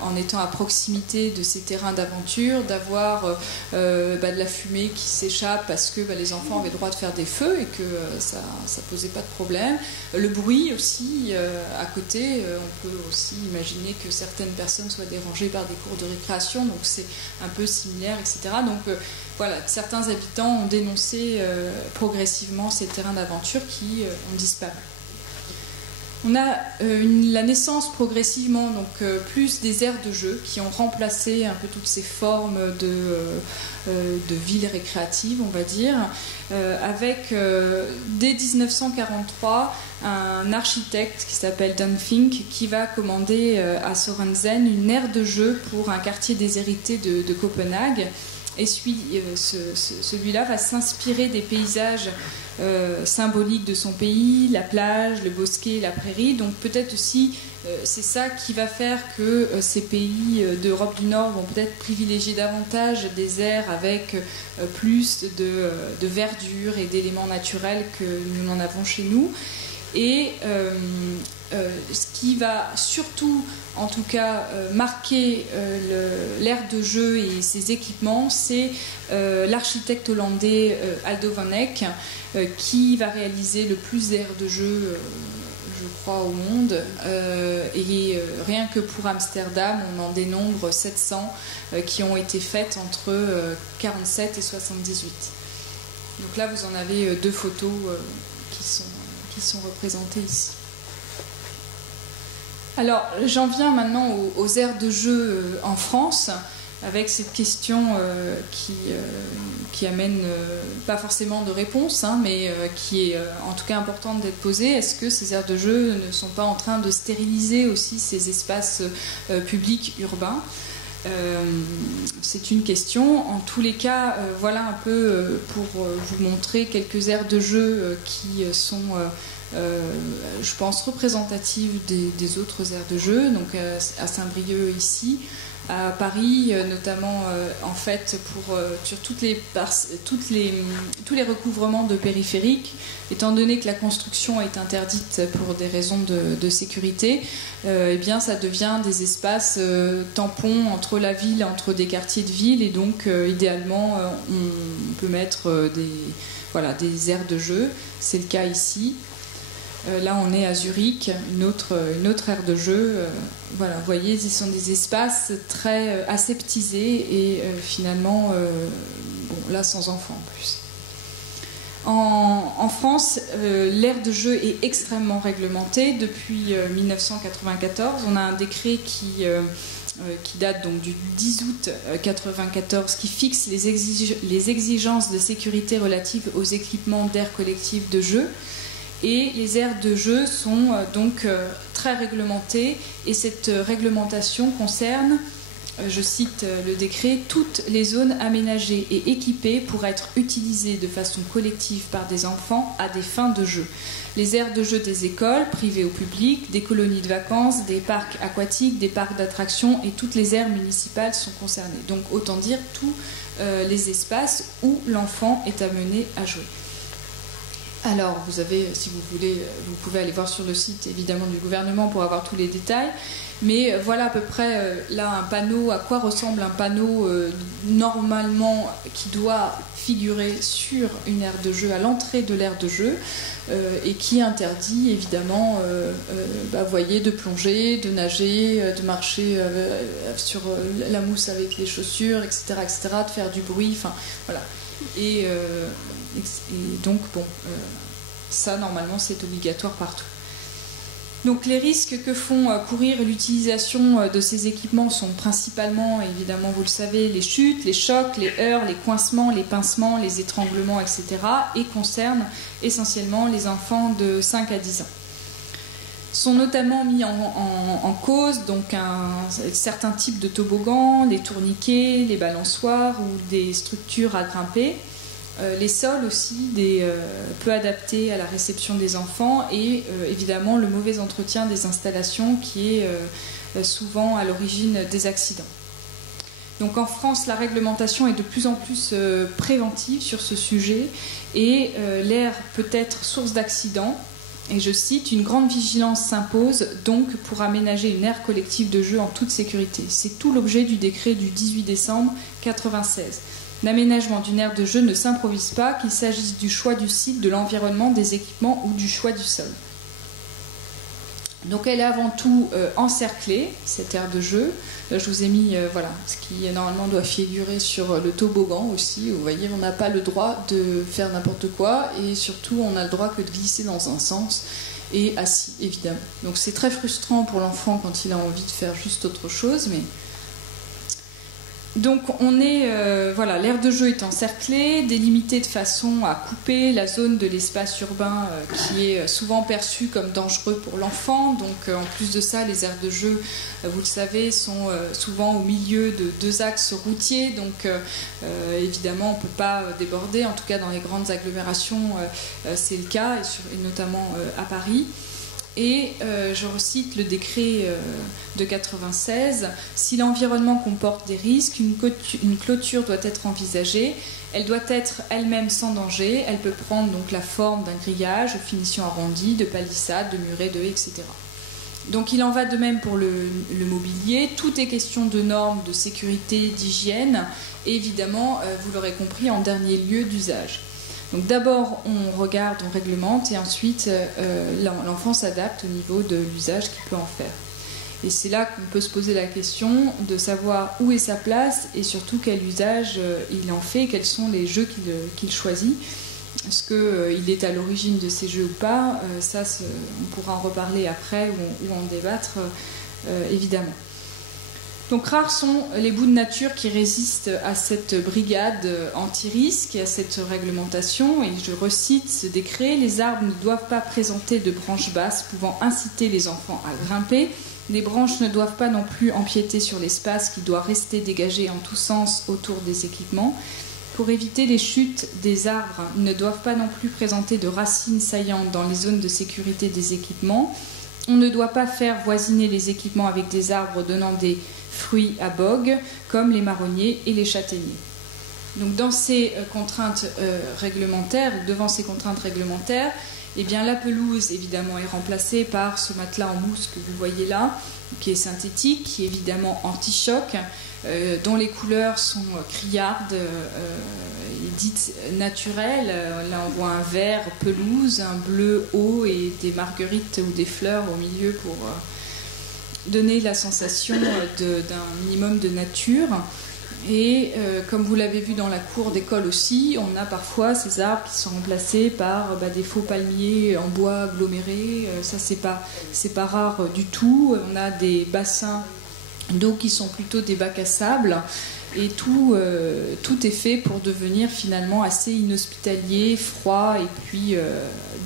en étant à proximité de ces terrains d'aventure, d'avoir de la fumée qui s'échappe parce que les enfants avaient le droit de faire des feux et que ça posait pas de problème. Le bruit aussi, à côté, on peut aussi imaginer que certaines personnes soient dérangées par des cours de récréation, donc c'est un peu similaire, etc. Donc voilà, certains habitants ont dénoncé progressivement ces terrains d'aventure qui ont disparu. On a la naissance progressivement, donc plus des aires de jeu qui ont remplacé un peu toutes ces formes de villes récréatives, on va dire, avec dès 1943 un architecte qui s'appelle Dan Fink qui va commander à Sorensen une aire de jeu pour un quartier déshérité de Copenhague. Et celui-là va s'inspirer des paysages symboliques de son pays, la plage, le bosquet, la prairie. Donc peut-être aussi, c'est ça qui va faire que ces pays d'Europe du Nord vont peut-être privilégier davantage des aires avec plus de verdure et d'éléments naturels que nous en avons chez nous. Et ce qui va surtout, en tout cas, marquer l'aire de jeu et ses équipements, c'est l'architecte hollandais Aldo van Eyck, qui va réaliser le plus d'aires de jeu, je crois, au monde. Et rien que pour Amsterdam, on en dénombre 700 qui ont été faites entre 47 et 78. Donc là, vous en avez deux photos qui sont représentées ici. Alors, j'en viens maintenant aux aires de jeu en France, avec cette question qui amène pas forcément de réponse, mais qui est en tout cas importante d'être posée. Est-ce que ces aires de jeu ne sont pas en train de stériliser aussi ces espaces publics urbains ? C'est une question. En tous les cas, voilà un peu pour vous montrer quelques aires de jeu qui sont, je pense, représentatives des autres aires de jeu. Donc à Saint-Brieuc ici, à Paris, notamment en fait sur tous les recouvrements de périphériques, étant donné que la construction est interdite pour des raisons de sécurité, eh bien ça devient des espaces tampons entre la ville, entre des quartiers de ville, et donc idéalement on peut mettre des aires de jeu. C'est le cas ici. Là, on est à Zurich, une autre aire de jeu. Voilà, vous voyez, ce sont des espaces très aseptisés et finalement, là, sans enfants en plus. En France, l'aire de jeu est extrêmement réglementée depuis 1994. On a un décret qui date donc du 10 août 1994, qui fixe les exigences de sécurité relatives aux équipements d'aires collectives de jeu. Et les aires de jeu sont donc très réglementées, et cette réglementation concerne je cite le décret, « Toutes les zones aménagées et équipées pour être utilisées de façon collective par des enfants à des fins de jeu. Les aires de jeu des écoles, privées ou publiques, des colonies de vacances, des parcs aquatiques, des parcs d'attractions et toutes les aires municipales sont concernées. » Donc autant dire tous les espaces où l'enfant est amené à jouer. Alors, vous avez, si vous voulez, vous pouvez aller voir sur le site évidemment du gouvernement pour avoir tous les détails. Mais voilà à peu près là un panneau, à quoi ressemble un panneau normalement qui doit figurer sur une aire de jeu, à l'entrée de l'aire de jeu, et qui interdit évidemment, vous voyez, de plonger, de nager, de marcher sur la mousse avec les chaussures, etc., de faire du bruit, enfin voilà. Et donc bon, ça normalement c'est obligatoire partout. Donc les risques que font courir l'utilisation de ces équipements sont principalement, évidemment vous le savez, les chutes, les chocs, les heurts, les coincements, les pincements, les étranglements, etc. et concernent essentiellement les enfants de 5 à 10 ans. Sont notamment mis en cause donc certains types de toboggans, les tourniquets, les balançoires ou des structures à grimper. Les sols aussi, peu adaptés à la réception des enfants et évidemment le mauvais entretien des installations qui est souvent à l'origine des accidents. Donc en France, la réglementation est de plus en plus préventive sur ce sujet et l'air peut être source d'accidents. Et je cite, « Une grande vigilance s'impose donc pour aménager une aire collective de jeu en toute sécurité. » C'est tout l'objet du décret du 18 décembre 1996. L'aménagement d'une aire de jeu ne s'improvise pas, qu'il s'agisse du choix du site, de l'environnement, des équipements ou du choix du sol. Donc elle est avant tout encerclée, cette aire de jeu. Je vous ai mis voilà, ce qui normalement doit figurer sur le toboggan aussi. Vous voyez, on n'a pas le droit de faire n'importe quoi et surtout on n'a le droit que de glisser dans un sens et assis, évidemment. Donc c'est très frustrant pour l'enfant quand il a envie de faire juste autre chose, mais... Donc on est, voilà, l'aire de jeu est encerclée, délimitée de façon à couper la zone de l'espace urbain qui est souvent perçue comme dangereux pour l'enfant. Donc en plus de ça, les aires de jeu, vous le savez, sont souvent au milieu de 2 axes routiers. Donc évidemment, on ne peut pas déborder, en tout cas dans les grandes agglomérations, c'est le cas, et notamment à Paris. Et je recite le décret de 1996, si l'environnement comporte des risques, une clôture doit être envisagée, elle doit être elle-même sans danger, elle peut prendre donc la forme d'un grillage, finition arrondie, de palissade, de muret, de haies, etc. Donc il en va de même pour le mobilier, tout est question de normes, de sécurité, d'hygiène, et évidemment, vous l'aurez compris, en dernier lieu d'usage. Donc d'abord on regarde, on réglemente et ensuite l'enfant s'adapte au niveau de l'usage qu'il peut en faire. Et c'est là qu'on peut se poser la question de savoir où est sa place et surtout quel usage il en fait, quels sont les jeux qu'il choisit. Est-ce qu'il est à l'origine de ces jeux ou pas, ça on pourra en reparler après ou en débattre évidemment. Donc rares sont les bouts de nature qui résistent à cette brigade anti-risque et à cette réglementation. Et je recite ce décret, les arbres ne doivent pas présenter de branches basses pouvant inciter les enfants à grimper. Les branches ne doivent pas non plus empiéter sur l'espace qui doit rester dégagé en tous sens autour des équipements. Pour éviter les chutes des arbres, ils ne doivent pas non plus présenter de racines saillantes dans les zones de sécurité des équipements. On ne doit pas faire voisiner les équipements avec des arbres donnant des fruits à bogue, comme les marronniers et les châtaigniers. Donc dans ces contraintes réglementaires, devant ces contraintes réglementaires, eh bien, la pelouse évidemment est remplacée par ce matelas en mousse que vous voyez là, qui est synthétique, qui est évidemment anti-choc, dont les couleurs sont criardes, dites naturelles. Là on voit un vert pelouse, un bleu eau et des marguerites ou des fleurs au milieu pour donner la sensation d'un minimum de nature. Et comme vous l'avez vu dans la cour d'école aussi, on a parfois ces arbres qui sont remplacés par des faux palmiers en bois agglomérés. Ça c'est pas rare du tout. On a des bassins d'eau qui sont plutôt des bacs à sable. Et tout est fait pour devenir finalement assez inhospitalier, froid et puis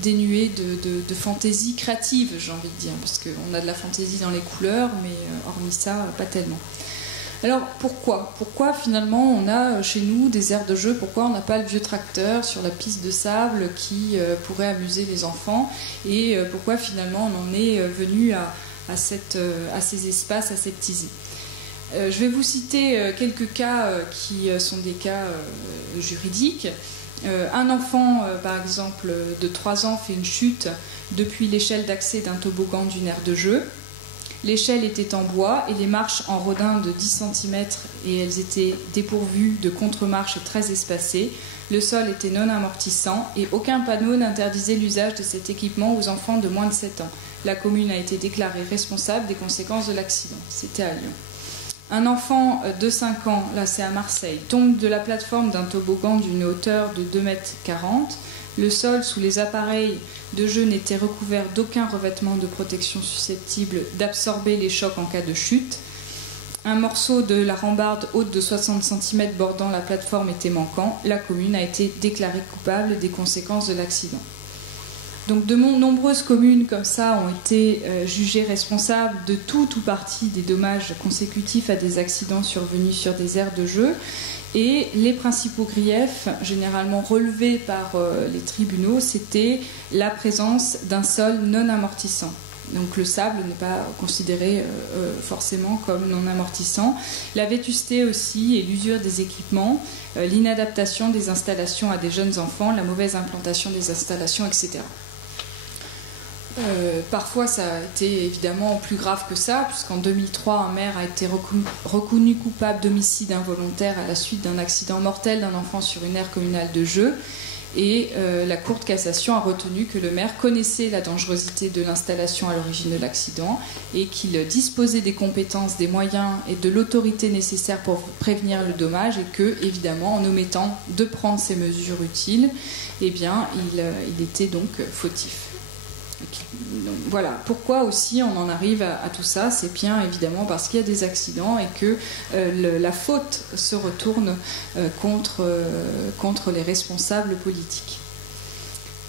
dénué de fantaisie créative, j'ai envie de dire, parce qu'on a de la fantaisie dans les couleurs, mais hormis ça, pas tellement. Alors pourquoi finalement on a chez nous des aires de jeu? Pourquoi on n'a pas le vieux tracteur sur la piste de sable qui pourrait amuser les enfants? Et pourquoi finalement on en est venu à ces espaces aseptisés? Je vais vous citer quelques cas qui sont des cas juridiques. Un enfant, par exemple, de 3 ans fait une chute depuis l'échelle d'accès d'un toboggan d'une aire de jeu. L'échelle était en bois et les marches en rodin de 10 cm et elles étaient dépourvues de contre-marches très espacées. Le sol était non amortissant et aucun panneau n'interdisait l'usage de cet équipement aux enfants de moins de 7 ans. La commune a été déclarée responsable des conséquences de l'accident. C'était à Lyon. Un enfant de 5 ans, là c'est à Marseille, tombe de la plateforme d'un toboggan d'une hauteur de 2,40 m. Le sol sous les appareils de jeu n'était recouvert d'aucun revêtement de protection susceptible d'absorber les chocs en cas de chute. Un morceau de la rambarde haute de 60 cm bordant la plateforme était manquant. La commune a été déclarée coupable des conséquences de l'accident. Donc de nombreuses communes comme ça ont été jugées responsables de tout ou partie des dommages consécutifs à des accidents survenus sur des aires de jeu. Et les principaux griefs, généralement relevés par les tribunaux, c'était la présence d'un sol non amortissant. Donc le sable n'est pas considéré forcément comme non amortissant. La vétusté aussi et l'usure des équipements, l'inadaptation des installations à des jeunes enfants, la mauvaise implantation des installations, etc. Parfois ça a été évidemment plus grave que ça, puisqu'en 2003 un maire a été reconnu coupable d'homicide involontaire à la suite d'un accident mortel d'un enfant sur une aire communale de jeu, et la Cour de cassation a retenu que le maire connaissait la dangerosité de l'installation à l'origine de l'accident et qu'il disposait des compétences, des moyens et de l'autorité nécessaires pour prévenir le dommage, et que, évidemment, en omettant de prendre ces mesures utiles, eh bien, il était donc fautif. Donc, voilà, pourquoi aussi on en arrive à tout ça? C'est bien évidemment parce qu'il y a des accidents et que la faute se retourne contre les responsables politiques.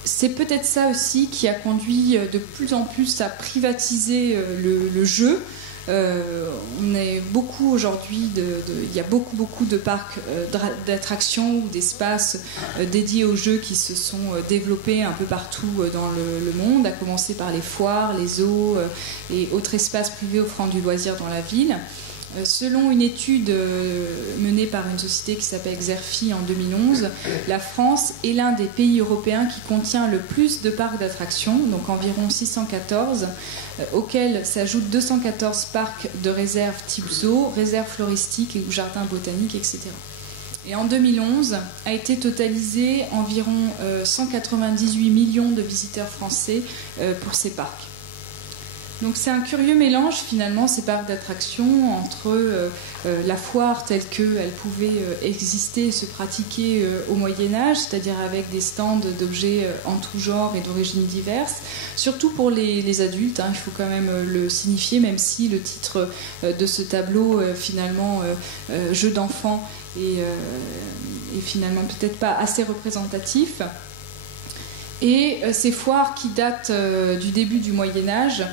C'est peut-être ça aussi qui a conduit de plus en plus à privatiser le jeu. On est beaucoup aujourd'hui, il y a beaucoup de parcs d'attractions ou d'espaces dédiés aux jeux qui se sont développés un peu partout dans le monde, à commencer par les foires, les zoos et autres espaces privés offrant du loisir dans la ville. Selon une étude menée par une société qui s'appelle Xerfi en 2011, la France est l'un des pays européens qui contient le plus de parcs d'attractions, donc environ 614, auxquels s'ajoutent 214 parcs de réserve type zoo, réserve floristique ou jardin botanique, etc. Et en 2011, a été totalisé environ 198 millions de visiteurs français pour ces parcs. Donc c'est un curieux mélange finalement, ces parcs d'attractions, entre la foire telle qu'elle pouvait exister et se pratiquer au Moyen-Âge, c'est-à-dire avec des stands d'objets en tout genre et d'origines diverses, surtout pour les adultes, il faut quand même le signifier, même si le titre de ce tableau, finalement, jeu d'enfant, est finalement peut-être pas assez représentatif. Et ces foires qui datent du début du Moyen-Âge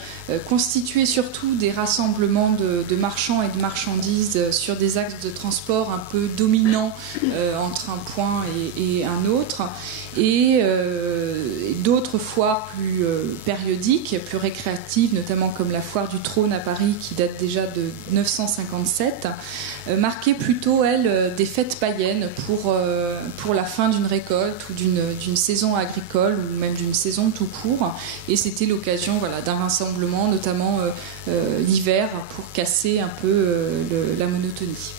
constituaient surtout des rassemblements de marchands et de marchandises sur des axes de transport un peu dominants entre un point et un autre, et d'autres foires plus périodiques, plus récréatives, notamment comme la foire du Trône à Paris qui date déjà de 957, marquaient plutôt, elles, des fêtes païennes pour la fin d'une récolte ou d'une saison agricole ou même d'une saison tout court, et c'était l'occasion d'un rassemblement, notamment l'hiver, pour casser un peu la monotonie.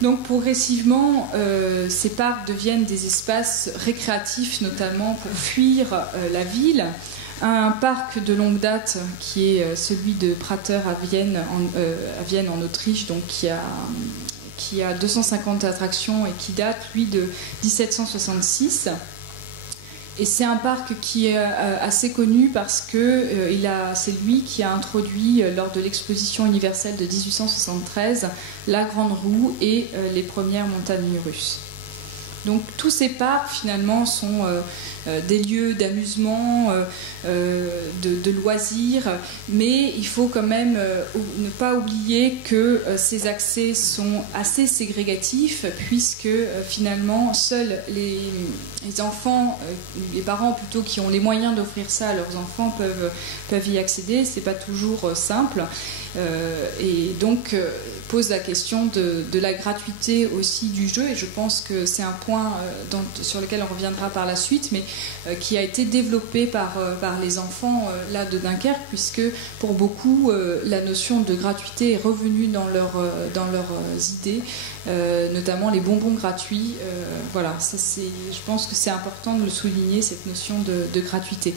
Donc progressivement, ces parcs deviennent des espaces récréatifs, notamment pour fuir la ville. Un parc de longue date qui est celui de Prater à Vienne en Autriche, donc qui a 250 attractions et qui date, lui, de 1766. Et c'est un parc qui est assez connu parce que c'est lui qui a introduit, lors de l'exposition universelle de 1873, la Grande Roue et les premières montagnes russes. Donc tous ces parcs finalement sont des lieux d'amusement, de loisirs, mais il faut quand même ne pas oublier que ces accès sont assez ségrégatifs, puisque finalement seuls les enfants, les parents plutôt qui ont les moyens d'offrir ça à leurs enfants peuvent y accéder. C'est pas toujours simple. Et donc pose la question de la gratuité aussi du jeu, et je pense que c'est un point sur lequel on reviendra par la suite, mais qui a été développé par les enfants là de Dunkerque, puisque pour beaucoup la notion de gratuité est revenue dans leurs idées, notamment les bonbons gratuits. Voilà, ça je pense que c'est important de le souligner, cette notion de gratuité.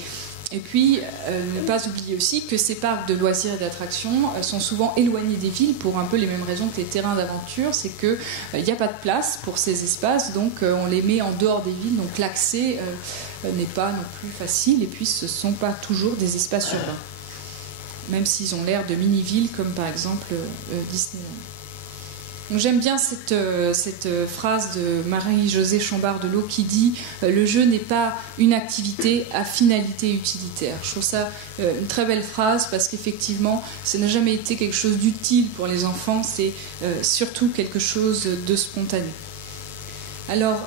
Et puis, ne pas oublier aussi que ces parcs de loisirs et d'attractions sont souvent éloignés des villes pour un peu les mêmes raisons que les terrains d'aventure. C'est qu'il n'y a pas de place pour ces espaces, donc on les met en dehors des villes. Donc l'accès n'est pas non plus facile, et puis ce ne sont pas toujours des espaces urbains, même s'ils ont l'air de mini-villes, comme par exemple Disneyland. Donc j'aime bien cette phrase de Marie-Josée Chambard-Delot qui dit « Le jeu n'est pas une activité à finalité utilitaire ». Je trouve ça une très belle phrase, parce qu'effectivement, ça n'a jamais été quelque chose d'utile pour les enfants, c'est surtout quelque chose de spontané. Alors,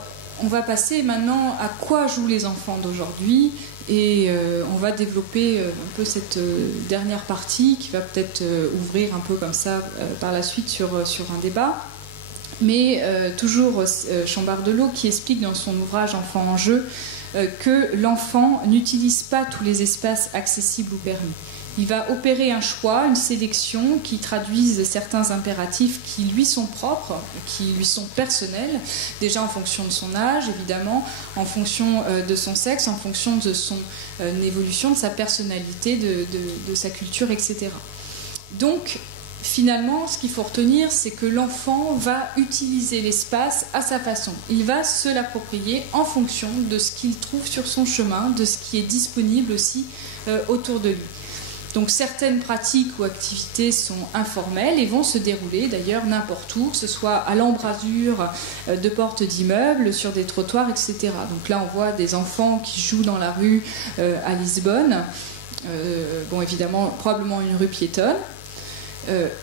on va passer maintenant à quoi jouent les enfants d'aujourd'hui, et on va développer un peu cette dernière partie qui va peut-être ouvrir un peu comme ça par la suite sur un débat. Mais toujours Chambard-Delot qui explique dans son ouvrage Enfants en jeu que l'enfant n'utilise pas tous les espaces accessibles ou permis. Il va opérer un choix, une sélection qui traduisent certains impératifs qui lui sont propres, qui lui sont personnels, déjà en fonction de son âge, évidemment, en fonction de son sexe, en fonction de son évolution, de sa personnalité, de sa culture, etc. Donc, finalement, ce qu'il faut retenir, c'est que l'enfant va utiliser l'espace à sa façon. Il va se l'approprier en fonction de ce qu'il trouve sur son chemin, de ce qui est disponible aussi autour de lui. Donc certaines pratiques ou activités sont informelles et vont se dérouler d'ailleurs n'importe où, que ce soit à l'embrasure de portes d'immeubles, sur des trottoirs, etc. Donc là on voit des enfants qui jouent dans la rue à Lisbonne, bon évidemment probablement une rue piétonne.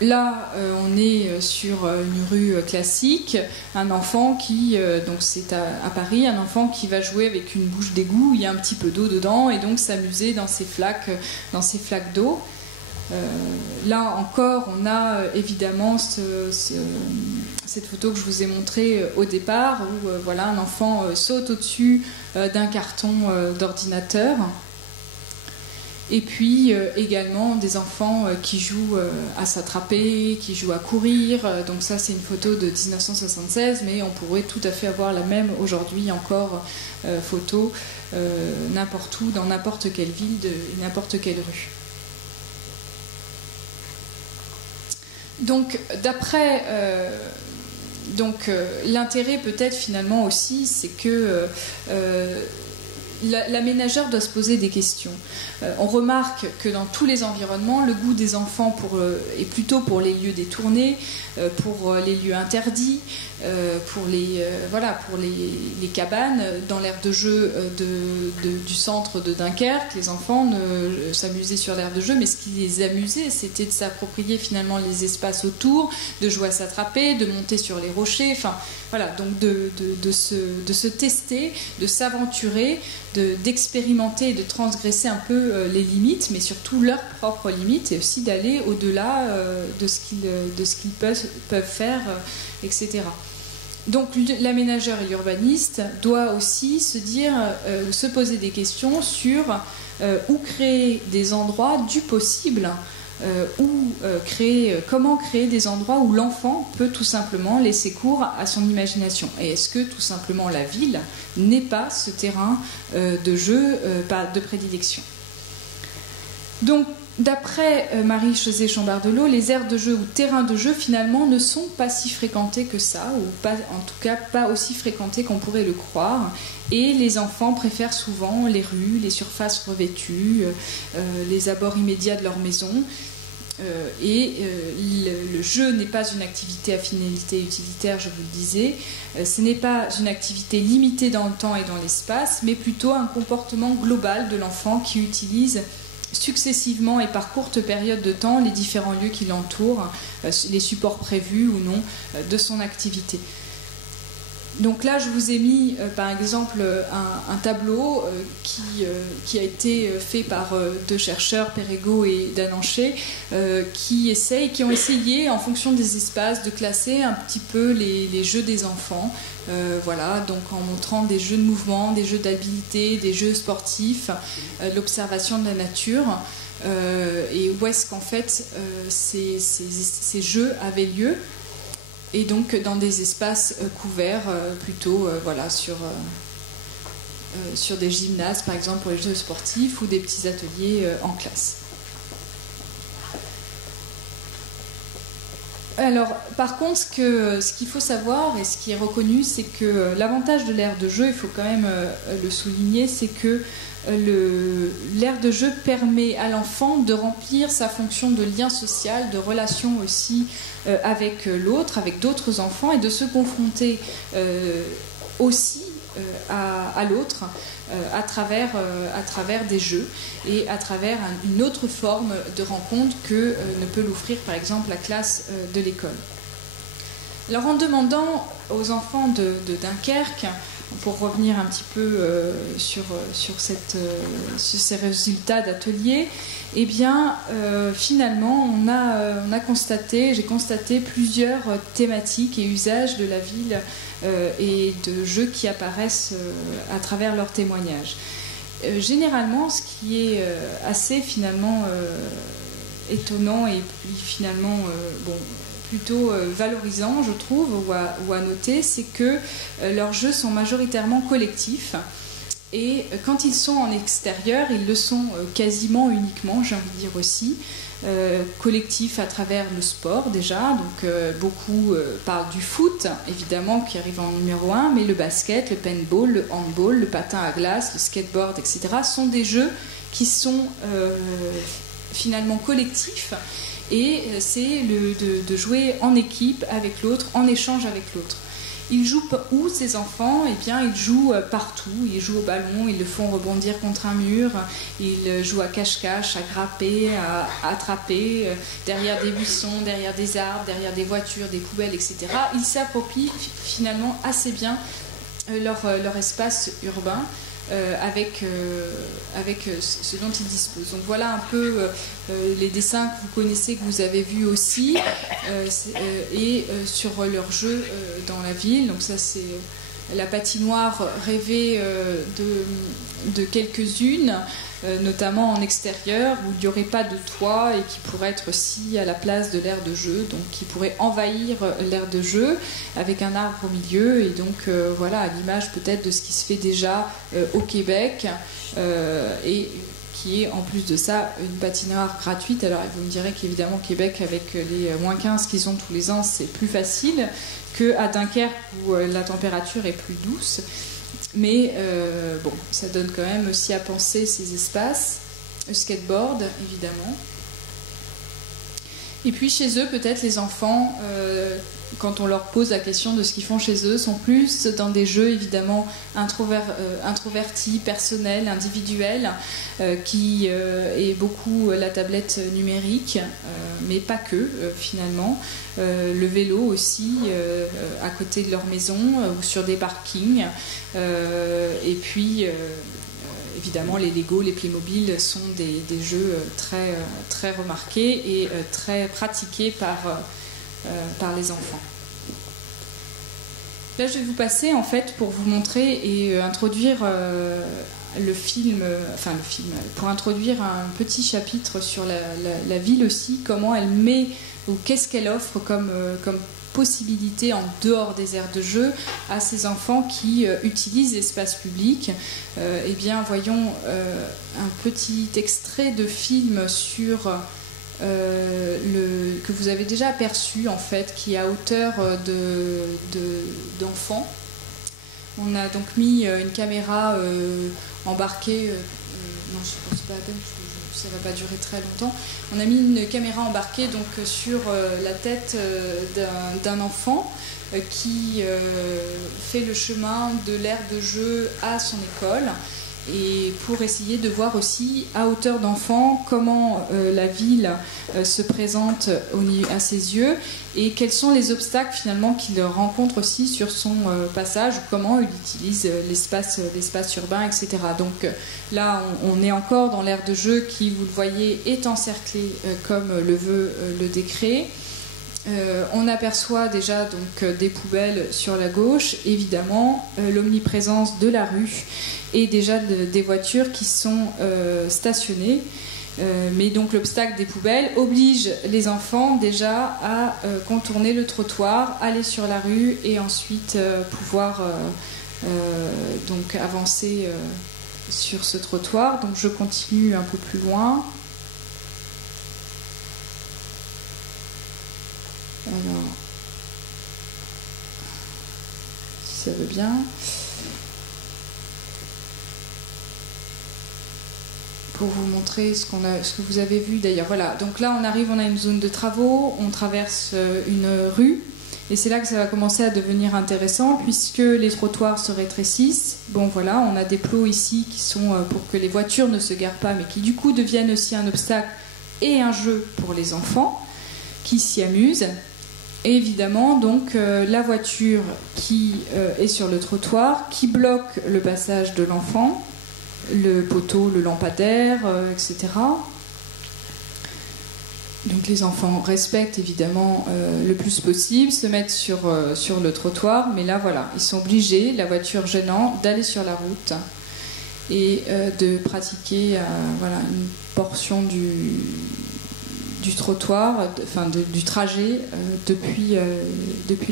Là, on est sur une rue classique, un enfant qui, donc c'est à Paris, un enfant qui va jouer avec une bouche d'égout, il y a un petit peu d'eau dedans, et donc s'amuser dans ces flaques d'eau. Là encore, on a évidemment cette photo que je vous ai montrée au départ, où voilà, un enfant saute au-dessus d'un carton d'ordinateur. Et puis également des enfants qui jouent à s'attraper, qui jouent à courir. Donc ça c'est une photo de 1976, mais on pourrait tout à fait avoir la même aujourd'hui encore photo n'importe où, dans n'importe quelle ville, n'importe quelle rue. Donc d'après... l'intérêt peut-être finalement aussi, c'est que... l'aménageur doit se poser des questions. On remarque que dans tous les environnements, le goût des enfants est plutôt pour les lieux détournés, pour les lieux interdits, pour les cabanes. Dans l'aire de jeu du centre de Dunkerque, les enfants s'amusaient sur l'aire de jeu, mais ce qui les amusait, c'était de s'approprier finalement les espaces autour, de jouer à s'attraper, de monter sur les rochers, enfin voilà, donc de se tester, de s'aventurer, d'expérimenter et de transgresser un peu les limites, mais surtout leurs propres limites, et aussi d'aller au-delà de ce qu'ils peuvent faire, etc. Donc l'aménageur et l'urbaniste doit aussi se poser des questions sur où créer des endroits du possible, comment créer des endroits où l'enfant peut tout simplement laisser cours à son imagination. Et est-ce que tout simplement la ville n'est pas ce terrain de jeu de prédilection? Donc, d'après Marie-Josée Chambard-Delot, les aires de jeu ou terrains de jeu finalement ne sont pas si fréquentés que ça, ou pas, en tout cas pas aussi fréquentés qu'on pourrait le croire. Et les enfants préfèrent souvent les rues, les surfaces revêtues, les abords immédiats de leur maison. Le jeu n'est pas une activité à finalité utilitaire, je vous le disais. Ce n'est pas une activité limitée dans le temps et dans l'espace, mais plutôt un comportement global de l'enfant qui utilise successivement et par courtes périodes de temps les différents lieux qui l'entourent, les supports prévus ou non de son activité. Donc là, je vous ai mis par exemple un tableau qui a été fait par deux chercheurs, Perego et Dananché, qui ont essayé, en fonction des espaces, de classer un petit peu les jeux des enfants. Voilà, donc en montrant des jeux de mouvement, des jeux d'habilité, des jeux sportifs, l'observation de la nature. Et où est-ce qu'en fait ces jeux avaient lieu. Et donc dans des espaces couverts, plutôt voilà, sur des gymnases, par exemple, pour les jeux sportifs, ou des petits ateliers en classe. Alors, par contre, ce qu'il faut savoir, et ce qui est reconnu, c'est que l'avantage de l'aire de jeu, il faut quand même le souligner, c'est que l'aire de jeu permet à l'enfant de remplir sa fonction de lien social, de relation aussi avec l'autre, avec d'autres enfants, et de se confronter aussi à l'autre à travers des jeux et à travers une autre forme de rencontre que ne peut l'offrir par exemple la classe de l'école. Alors en demandant aux enfants de Dunkerque, pour revenir un petit peu sur ces résultats d'atelier, eh bien, finalement, j'ai constaté plusieurs thématiques et usages de la ville et de jeux qui apparaissent à travers leurs témoignages. Généralement, ce qui est assez finalement étonnant et finalement plutôt valorisant, je trouve, ou à noter, c'est que leurs jeux sont majoritairement collectifs. Et quand ils sont en extérieur, ils le sont quasiment uniquement, j'ai envie de dire aussi, collectifs à travers le sport déjà. Donc beaucoup parlent du foot, évidemment, qui arrive en numéro 1, mais le basket, le paintball, le handball, le patin à glace, le skateboard, etc. sont des jeux qui sont finalement collectifs. Et c'est de jouer en équipe avec l'autre, en échange avec l'autre. Ils jouent où, ces enfants? Eh bien, ils jouent partout. Ils jouent au ballon, ils le font rebondir contre un mur, ils jouent à cache-cache, à grapper, à attraper, derrière des buissons, derrière des arbres, derrière des voitures, des poubelles, etc. Ils s'approprient finalement assez bien leur espace urbain. Avec ce dont ils disposent. Donc voilà un peu les dessins que vous connaissez, que vous avez vus aussi, et sur leur jeu dans la ville. Donc ça, c'est la patinoire rêvée de quelques-unes, notamment en extérieur, où il n'y aurait pas de toit et qui pourrait être aussi à la place de l'aire de jeu, donc qui pourrait envahir l'aire de jeu avec un arbre au milieu, et donc voilà, à l'image peut-être de ce qui se fait déjà au Québec, et qui est en plus de ça une patinoire gratuite. Alors vous me direz qu'évidemment au Québec, avec les -15 qu'ils ont tous les ans, c'est plus facile qu'à Dunkerque où la température est plus douce. Mais bon, ça donne quand même aussi à penser ces espaces. Le skateboard, évidemment. Et puis chez eux, peut-être les enfants, quand on leur pose la question de ce qu'ils font chez eux, sont plus dans des jeux évidemment introvertis, personnels, individuels, qui est beaucoup la tablette numérique, mais pas que finalement. Le vélo aussi, à côté de leur maison ou sur des parkings. Et puis évidemment, les Lego, les Playmobil sont des jeux très, très remarqués et très pratiqués par les enfants. Là, je vais vous passer, en fait, pour vous montrer et introduire pour introduire un petit chapitre sur la ville aussi, comment elle met, ou qu'est-ce qu'elle offre comme possibilité en dehors des aires de jeu à ces enfants qui utilisent l'espace public. Eh bien, voyons un petit extrait de film sur que vous avez déjà aperçu, en fait, qui est à hauteur d'enfants. On a donc mis une caméra embarquée. Non, je ne pense pas à peine. ça ne va pas durer très longtemps. On a mis une caméra embarquée donc, sur la tête d'un enfant qui fait le chemin de l'aire de jeu à son école, et pour essayer de voir aussi à hauteur d'enfant comment la ville se présente à ses yeux et quels sont les obstacles finalement qu'il rencontre aussi sur son passage, ou comment il utilise l'espace urbain, etc. Donc là on est encore dans l'aire de jeu qui, vous le voyez, est encerclée comme le veut le décret. On aperçoit déjà donc des poubelles sur la gauche, évidemment l'omniprésence de la rue et déjà des voitures qui sont stationnées. Mais donc l'obstacle des poubelles oblige les enfants déjà à contourner le trottoir, aller sur la rue et ensuite pouvoir donc avancer sur ce trottoir. Donc je continue un peu plus loin. Alors, si ça veut bien. Pour vous montrer ce que vous avez vu d'ailleurs. Voilà, donc là on a une zone de travaux, on traverse une rue, et c'est là que ça va commencer à devenir intéressant puisque les trottoirs se rétrécissent. Bon voilà, on a des plots ici qui sont pour que les voitures ne se garent pas, mais qui du coup deviennent aussi un obstacle et un jeu pour les enfants qui s'y amusent. Et évidemment, donc, la voiture qui est sur le trottoir, qui bloque le passage de l'enfant, le poteau, le lampadaire, etc. Donc les enfants respectent évidemment le plus possible, se mettent sur le trottoir, mais là, voilà, ils sont obligés, la voiture gênant, d'aller sur la route et de pratiquer voilà, une portion du trottoir, du trajet depuis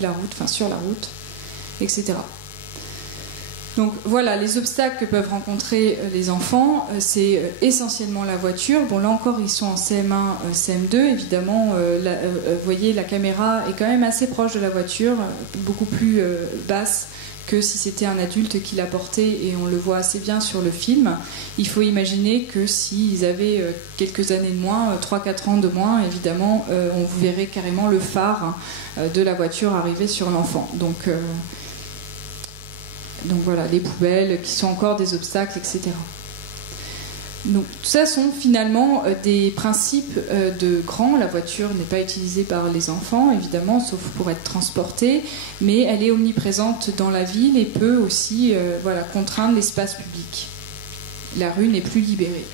la route, enfin sur la route, etc. Donc voilà, les obstacles que peuvent rencontrer les enfants, c'est essentiellement la voiture. Bon, là encore, ils sont en CM1, CM2, évidemment. Vous voyez, la caméra est quand même assez proche de la voiture, beaucoup plus basse que si c'était un adulte qui la portait, et on le voit assez bien sur le film. Il faut imaginer que s'ils avaient quelques années de moins, 3-4 ans de moins, évidemment, on verrait carrément le phare de la voiture arriver sur l'enfant. Donc voilà, les poubelles qui sont encore des obstacles, etc. Donc tout ça sont finalement des principes de Grand. La voiture n'est pas utilisée par les enfants, évidemment, sauf pour être transportée, mais elle est omniprésente dans la ville et peut aussi voilà, contraindre l'espace public. La rue n'est plus libérée.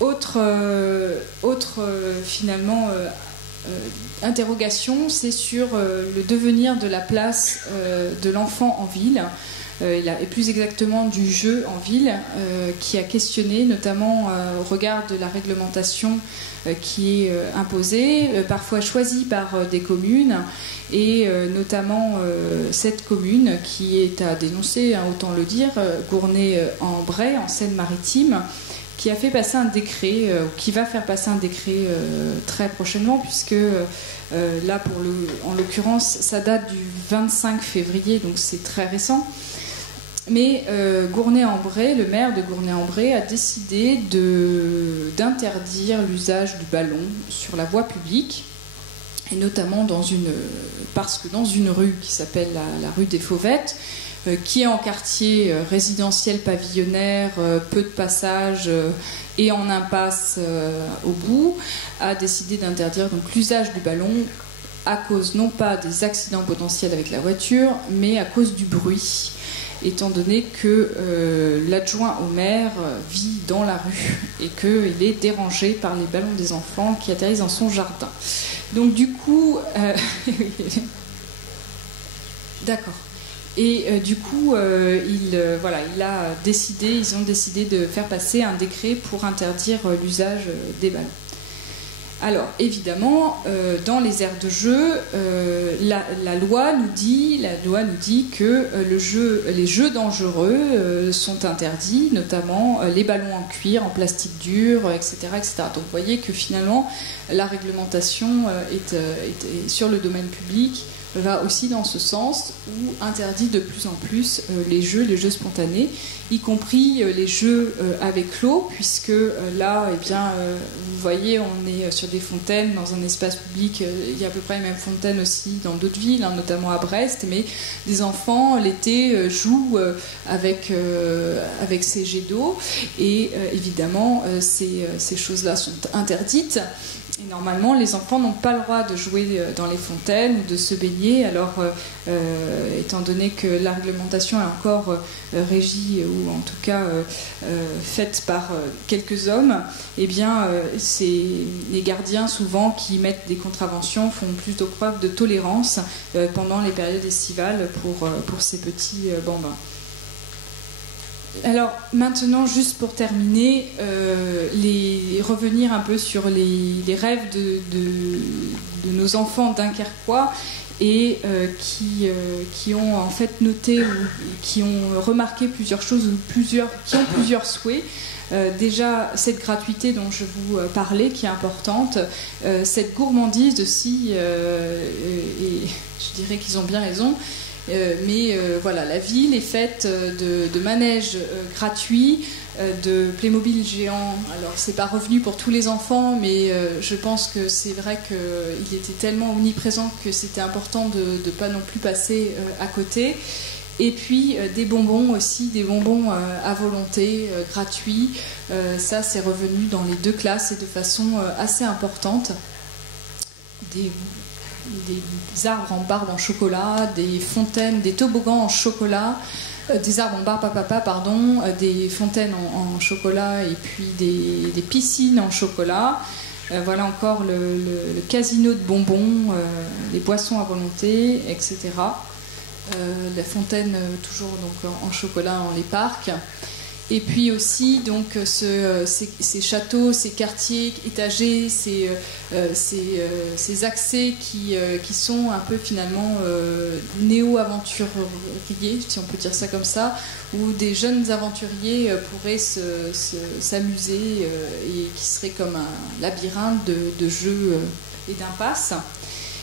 Autre finalement interrogation, c'est sur le devenir de la place de l'enfant en ville. Et plus exactement du jeu en ville, qui a questionné, notamment au regard de la réglementation qui est imposée, parfois choisie par des communes, et notamment cette commune qui est à dénoncer, hein, autant le dire, Gournay-en-Bray, en Seine-Maritime, qui a fait passer un décret, qui va faire passer un décret très prochainement, puisque là, en l'occurrence, ça date du 25 février, donc c'est très récent. Mais Gournay-en-Bray, le maire de Gournay-en-Bray, a décidé d'interdire l'usage du ballon sur la voie publique, et notamment parce que dans une rue qui s'appelle la rue des Fauvettes, qui est en quartier résidentiel pavillonnaire, peu de passages et en impasse au bout, a décidé d'interdire donc l'usage du ballon à cause non pas des accidents potentiels avec la voiture, mais à cause du bruit, étant donné que l'adjoint au maire vit dans la rue et qu'il est dérangé par les ballons des enfants qui atterrissent dans son jardin. Donc du coup... D'accord. Et du coup, ils ont décidé de faire passer un décret pour interdire l'usage des ballons. Alors, évidemment, dans les aires de jeu, la loi nous dit que les jeux dangereux sont interdits, notamment les ballons en cuir, en plastique dur, etc., etc. Donc, vous voyez que finalement, la réglementation est sur le domaine public va aussi dans ce sens, où interdit de plus en plus les jeux spontanés, y compris les jeux avec l'eau, puisque là, eh bien, vous voyez, on est sur des fontaines dans un espace public. Il y a à peu près les mêmes fontaines aussi dans d'autres villes, hein, notamment à Brest, mais des enfants l'été jouent avec ces jets d'eau, et évidemment ces choses-là sont interdites. Et normalement, les enfants n'ont pas le droit de jouer dans les fontaines ou de se baigner. Alors, étant donné que la réglementation est encore régie, ou en tout cas faite par quelques hommes, eh bien, c'est les gardiens, souvent, qui mettent des contraventions, font plutôt preuve de tolérance pendant les périodes estivales pour ces petits bambins. Alors maintenant, juste pour terminer, revenir un peu sur les rêves de nos enfants dunkerquois, et qui ont en fait noté, ou qui ont remarqué plusieurs choses, ou qui ont plusieurs souhaits. Déjà, cette gratuité dont je vous parlais, qui est importante, cette gourmandise aussi, et je dirais qu'ils ont bien raison. Mais voilà, la ville est faite de manèges gratuits, de Playmobil géants. Alors, c'est pas revenu pour tous les enfants, mais je pense que c'est vrai qu'il était tellement omniprésent que c'était important de ne pas non plus passer à côté. Et puis des bonbons aussi, des bonbons à volonté, gratuits. Ça, c'est revenu dans les deux classes, et de façon assez importante. Des arbres en barbe en chocolat, des fontaines, des toboggans en chocolat, des arbres en barbe à papa, pardon, des fontaines en chocolat, et puis des piscines en chocolat. Voilà encore le casino de bonbons, les boissons à volonté, etc. La fontaine toujours donc en chocolat dans les parcs. Et puis aussi donc ces châteaux, ces quartiers étagés, ces accès qui sont un peu finalement néo-aventuriers, si on peut dire ça comme ça, où des jeunes aventuriers pourraient s'amuser, et qui serait comme un labyrinthe de jeux et d'impasses.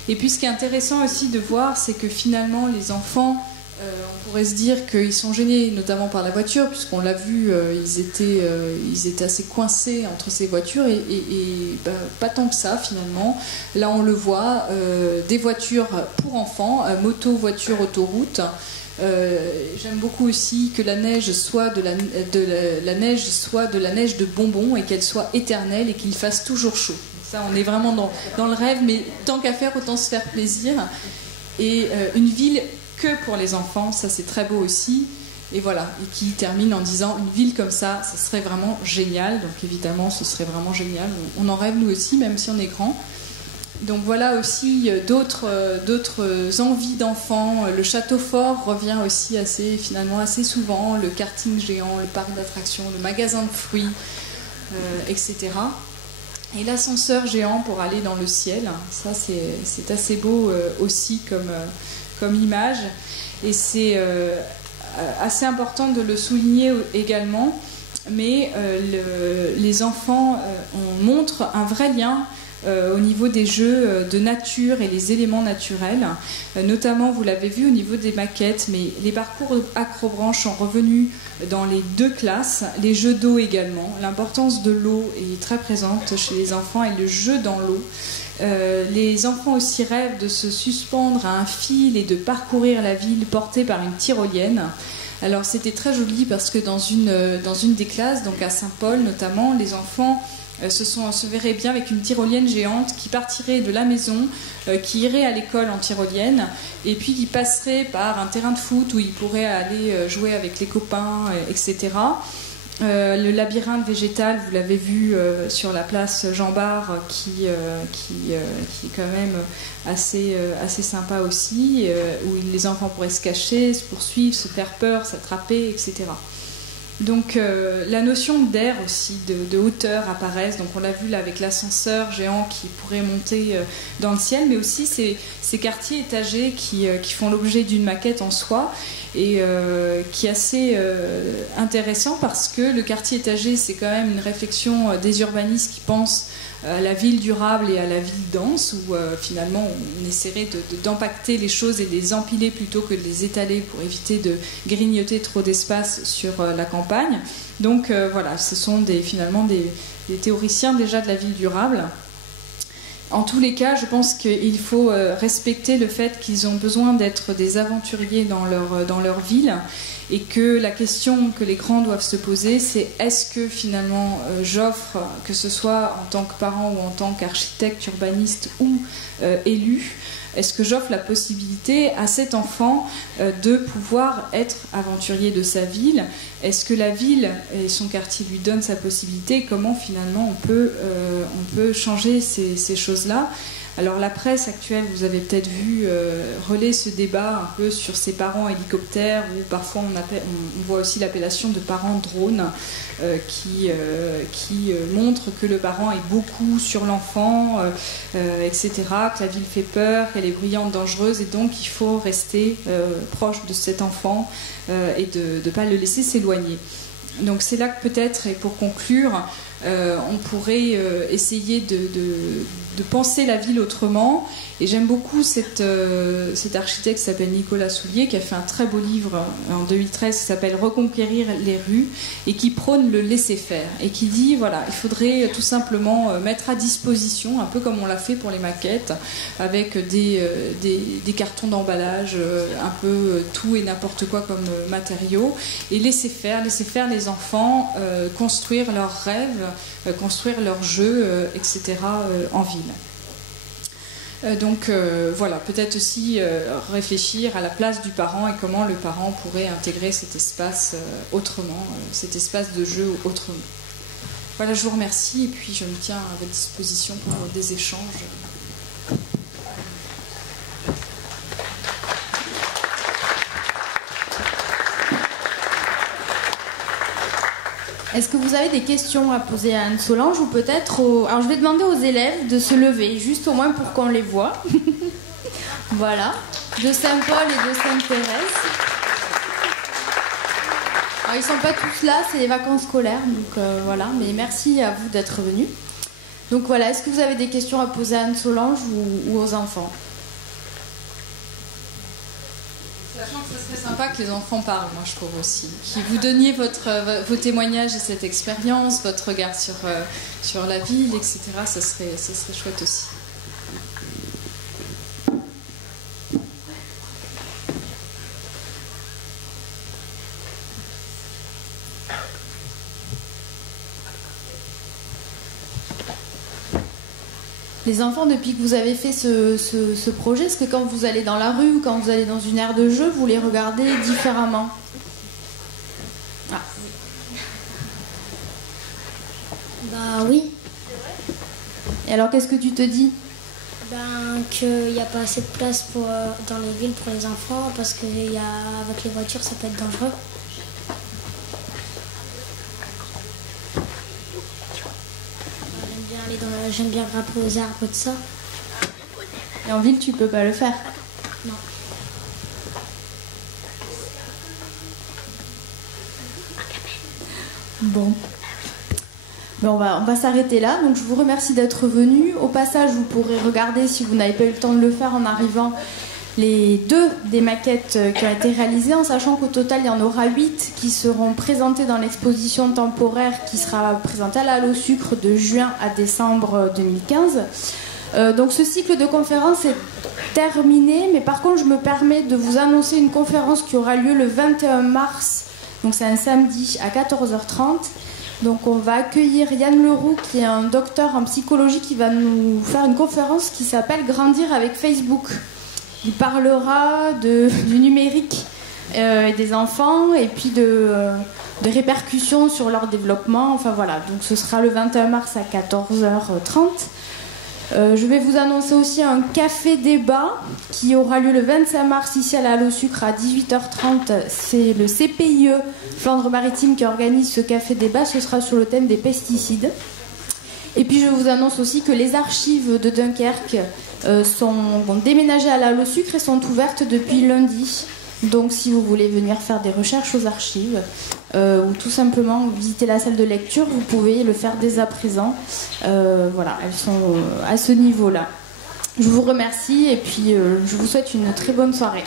Et puis ce qui est intéressant aussi de voir, c'est que finalement les enfants, on pourrait se dire qu'ils sont gênés notamment par la voiture, puisqu'on l'a vu, ils étaient assez coincés entre ces voitures, et pas tant que ça finalement. Là on le voit, des voitures pour enfants, moto, voiture, autoroute. J'aime beaucoup aussi que la neige soit de la neige de bonbons, et qu'elle soit éternelle, et qu'il fasse toujours chaud. Ça, on est vraiment dans le rêve, mais tant qu'à faire, autant se faire plaisir. Et une ville que pour les enfants, ça c'est très beau aussi. Et voilà, et qui termine en disant, une ville comme ça, ça serait vraiment génial. Donc évidemment, ce serait vraiment génial. On en rêve nous aussi, même si on est grand. Donc voilà aussi d'autres envies d'enfants. Le château fort revient aussi finalement assez souvent. Le karting géant, le parc d'attractions, le magasin de fruits, etc. Et l'ascenseur géant pour aller dans le ciel. Ça, c'est assez beau aussi comme image. Et c'est assez important de le souligner également. Mais les enfants, on montre un vrai lien au niveau des jeux de nature et les éléments naturels. Notamment, vous l'avez vu au niveau des maquettes, mais les parcours acrobranche sont revenus dans les deux classes, les jeux d'eau également. L'importance de l'eau est très présente chez les enfants, et le jeu dans l'eau. Les enfants aussi rêvent de se suspendre à un fil et de parcourir la ville portés par une tyrolienne. Alors c'était très joli, parce que dans une des classes, donc à Saint-Paul notamment, les enfants se verraient bien avec une tyrolienne géante qui partirait de la maison, qui irait à l'école en tyrolienne, et puis qui passerait par un terrain de foot où ils pourraient aller jouer avec les copains, etc. Le labyrinthe végétal, vous l'avez vu sur la place Jean Bart, qui est quand même assez sympa aussi, où les enfants pourraient se cacher, se poursuivre, se faire peur, s'attraper, etc. Donc la notion d'air aussi, de hauteur apparaissent. Donc on l'a vu là avec l'ascenseur géant qui pourrait monter dans le ciel, mais aussi ces quartiers étagés qui font l'objet d'une maquette en soi, et qui est assez intéressant, parce que le quartier étagé, c'est quand même une réflexion des urbanistes qui pensent à la ville durable et à la ville dense, où finalement on essaierait d'empacter les choses et de les empiler plutôt que de les étaler pour éviter de grignoter trop d'espace sur la campagne. Donc voilà, ce sont finalement des théoriciens déjà de la ville durable. En tous les cas, je pense qu'il faut respecter le fait qu'ils ont besoin d'être des aventuriers dans leur ville, et que la question que les grands doivent se poser, c'est est-ce que finalement j'offre, que ce soit en tant que parent ou en tant qu'architecte, urbaniste ou élu, est-ce que j'offre la possibilité à cet enfant de pouvoir être aventurier de sa ville? Est-ce que la ville et son quartier lui donnent sa possibilité? Comment finalement on peut changer ces choses-là? Alors la presse actuelle, vous avez peut-être vu relayer ce débat un peu sur ces parents hélicoptères, ou parfois on voit aussi l'appellation de parents drones, qui montre que le parent est beaucoup sur l'enfant, etc., que la ville fait peur, qu'elle est bruyante, dangereuse, et donc il faut rester proche de cet enfant et de ne pas le laisser s'éloigner. Donc c'est là que peut-être, et pour conclure, on pourrait essayer de penser la ville autrement. Et j'aime beaucoup cet architecte qui s'appelle Nicolas Soulier, qui a fait un très beau livre en 2013 qui s'appelle Reconquérir les rues, et qui prône le laisser-faire, et qui dit voilà, il faudrait tout simplement mettre à disposition, un peu comme on l'a fait pour les maquettes, avec des cartons d'emballage, un peu tout et n'importe quoi comme matériaux, et laisser faire les enfants construire leurs rêves, construire leurs jeux, etc. en ville. Donc voilà, peut-être aussi réfléchir à la place du parent et comment le parent pourrait intégrer cet espace autrement, cet espace de jeu autrement. Voilà, je vous remercie, et puis je me tiens à votre disposition pour des échanges. Est-ce que vous avez des questions à poser à Anne-Solange, ou peut-être Alors je vais demander aux élèves de se lever, juste au moins pour qu'on les voit. Voilà, de Saint-Paul et de Sainte-Thérèse. Alors ils ne sont pas tous là, c'est les vacances scolaires, donc voilà, mais merci à vous d'être venus. Donc voilà, est-ce que vous avez des questions à poser à Anne-Solange ou aux enfants? Sachant que ce serait sympa que les enfants parlent, moi je trouve aussi. Que vous donniez vos témoignages et cette expérience, votre regard sur la ville, etc. Ça serait chouette aussi. Les enfants, depuis que vous avez fait ce projet, est-ce que quand vous allez dans la rue ou quand vous allez dans une aire de jeu, vous les regardez différemment? Ah. Bah oui. Et alors, qu'est-ce que tu te dis? Ben, qu'il n'y a pas assez de place dans les villes pour les enfants, parce qu'avec les voitures, ça peut être dangereux. J'aime bien grimper aux arbres et tout ça. Et en ville, tu peux pas le faire? Non. Bon. Ben on va s'arrêter là. Donc je vous remercie d'être venus. Au passage, vous pourrez regarder, si vous n'avez pas eu le temps de le faire en arrivant, les 2 des maquettes qui ont été réalisées, en sachant qu'au total il y en aura 8 qui seront présentées dans l'exposition temporaire qui sera présentée à la Halle au Sucre de juin à décembre 2015. Donc ce cycle de conférences est terminé, mais par contre je me permets de vous annoncer une conférence qui aura lieu le 21 mars, donc c'est un samedi à 14h30. Donc on va accueillir Yann Leroux, qui est un docteur en psychologie, qui va nous faire une conférence qui s'appelle « Grandir avec Facebook ». Il parlera du numérique et des enfants, et puis de répercussions sur leur développement. Enfin voilà, donc ce sera le 21 mars à 14h30. Je vais vous annoncer aussi un café débat qui aura lieu le 25 mars ici à la Halle au Sucre à 18h30. C'est le CPIE Flandre-Maritime qui organise ce café débat. Ce sera sur le thème des pesticides. Et puis je vous annonce aussi que les archives de Dunkerque vont déménager à la Halle au Sucre et sont ouvertes depuis lundi. Donc si vous voulez venir faire des recherches aux archives, ou tout simplement visiter la salle de lecture, vous pouvez le faire dès à présent. Voilà, elles sont à ce niveau-là. Je vous remercie et puis je vous souhaite une très bonne soirée.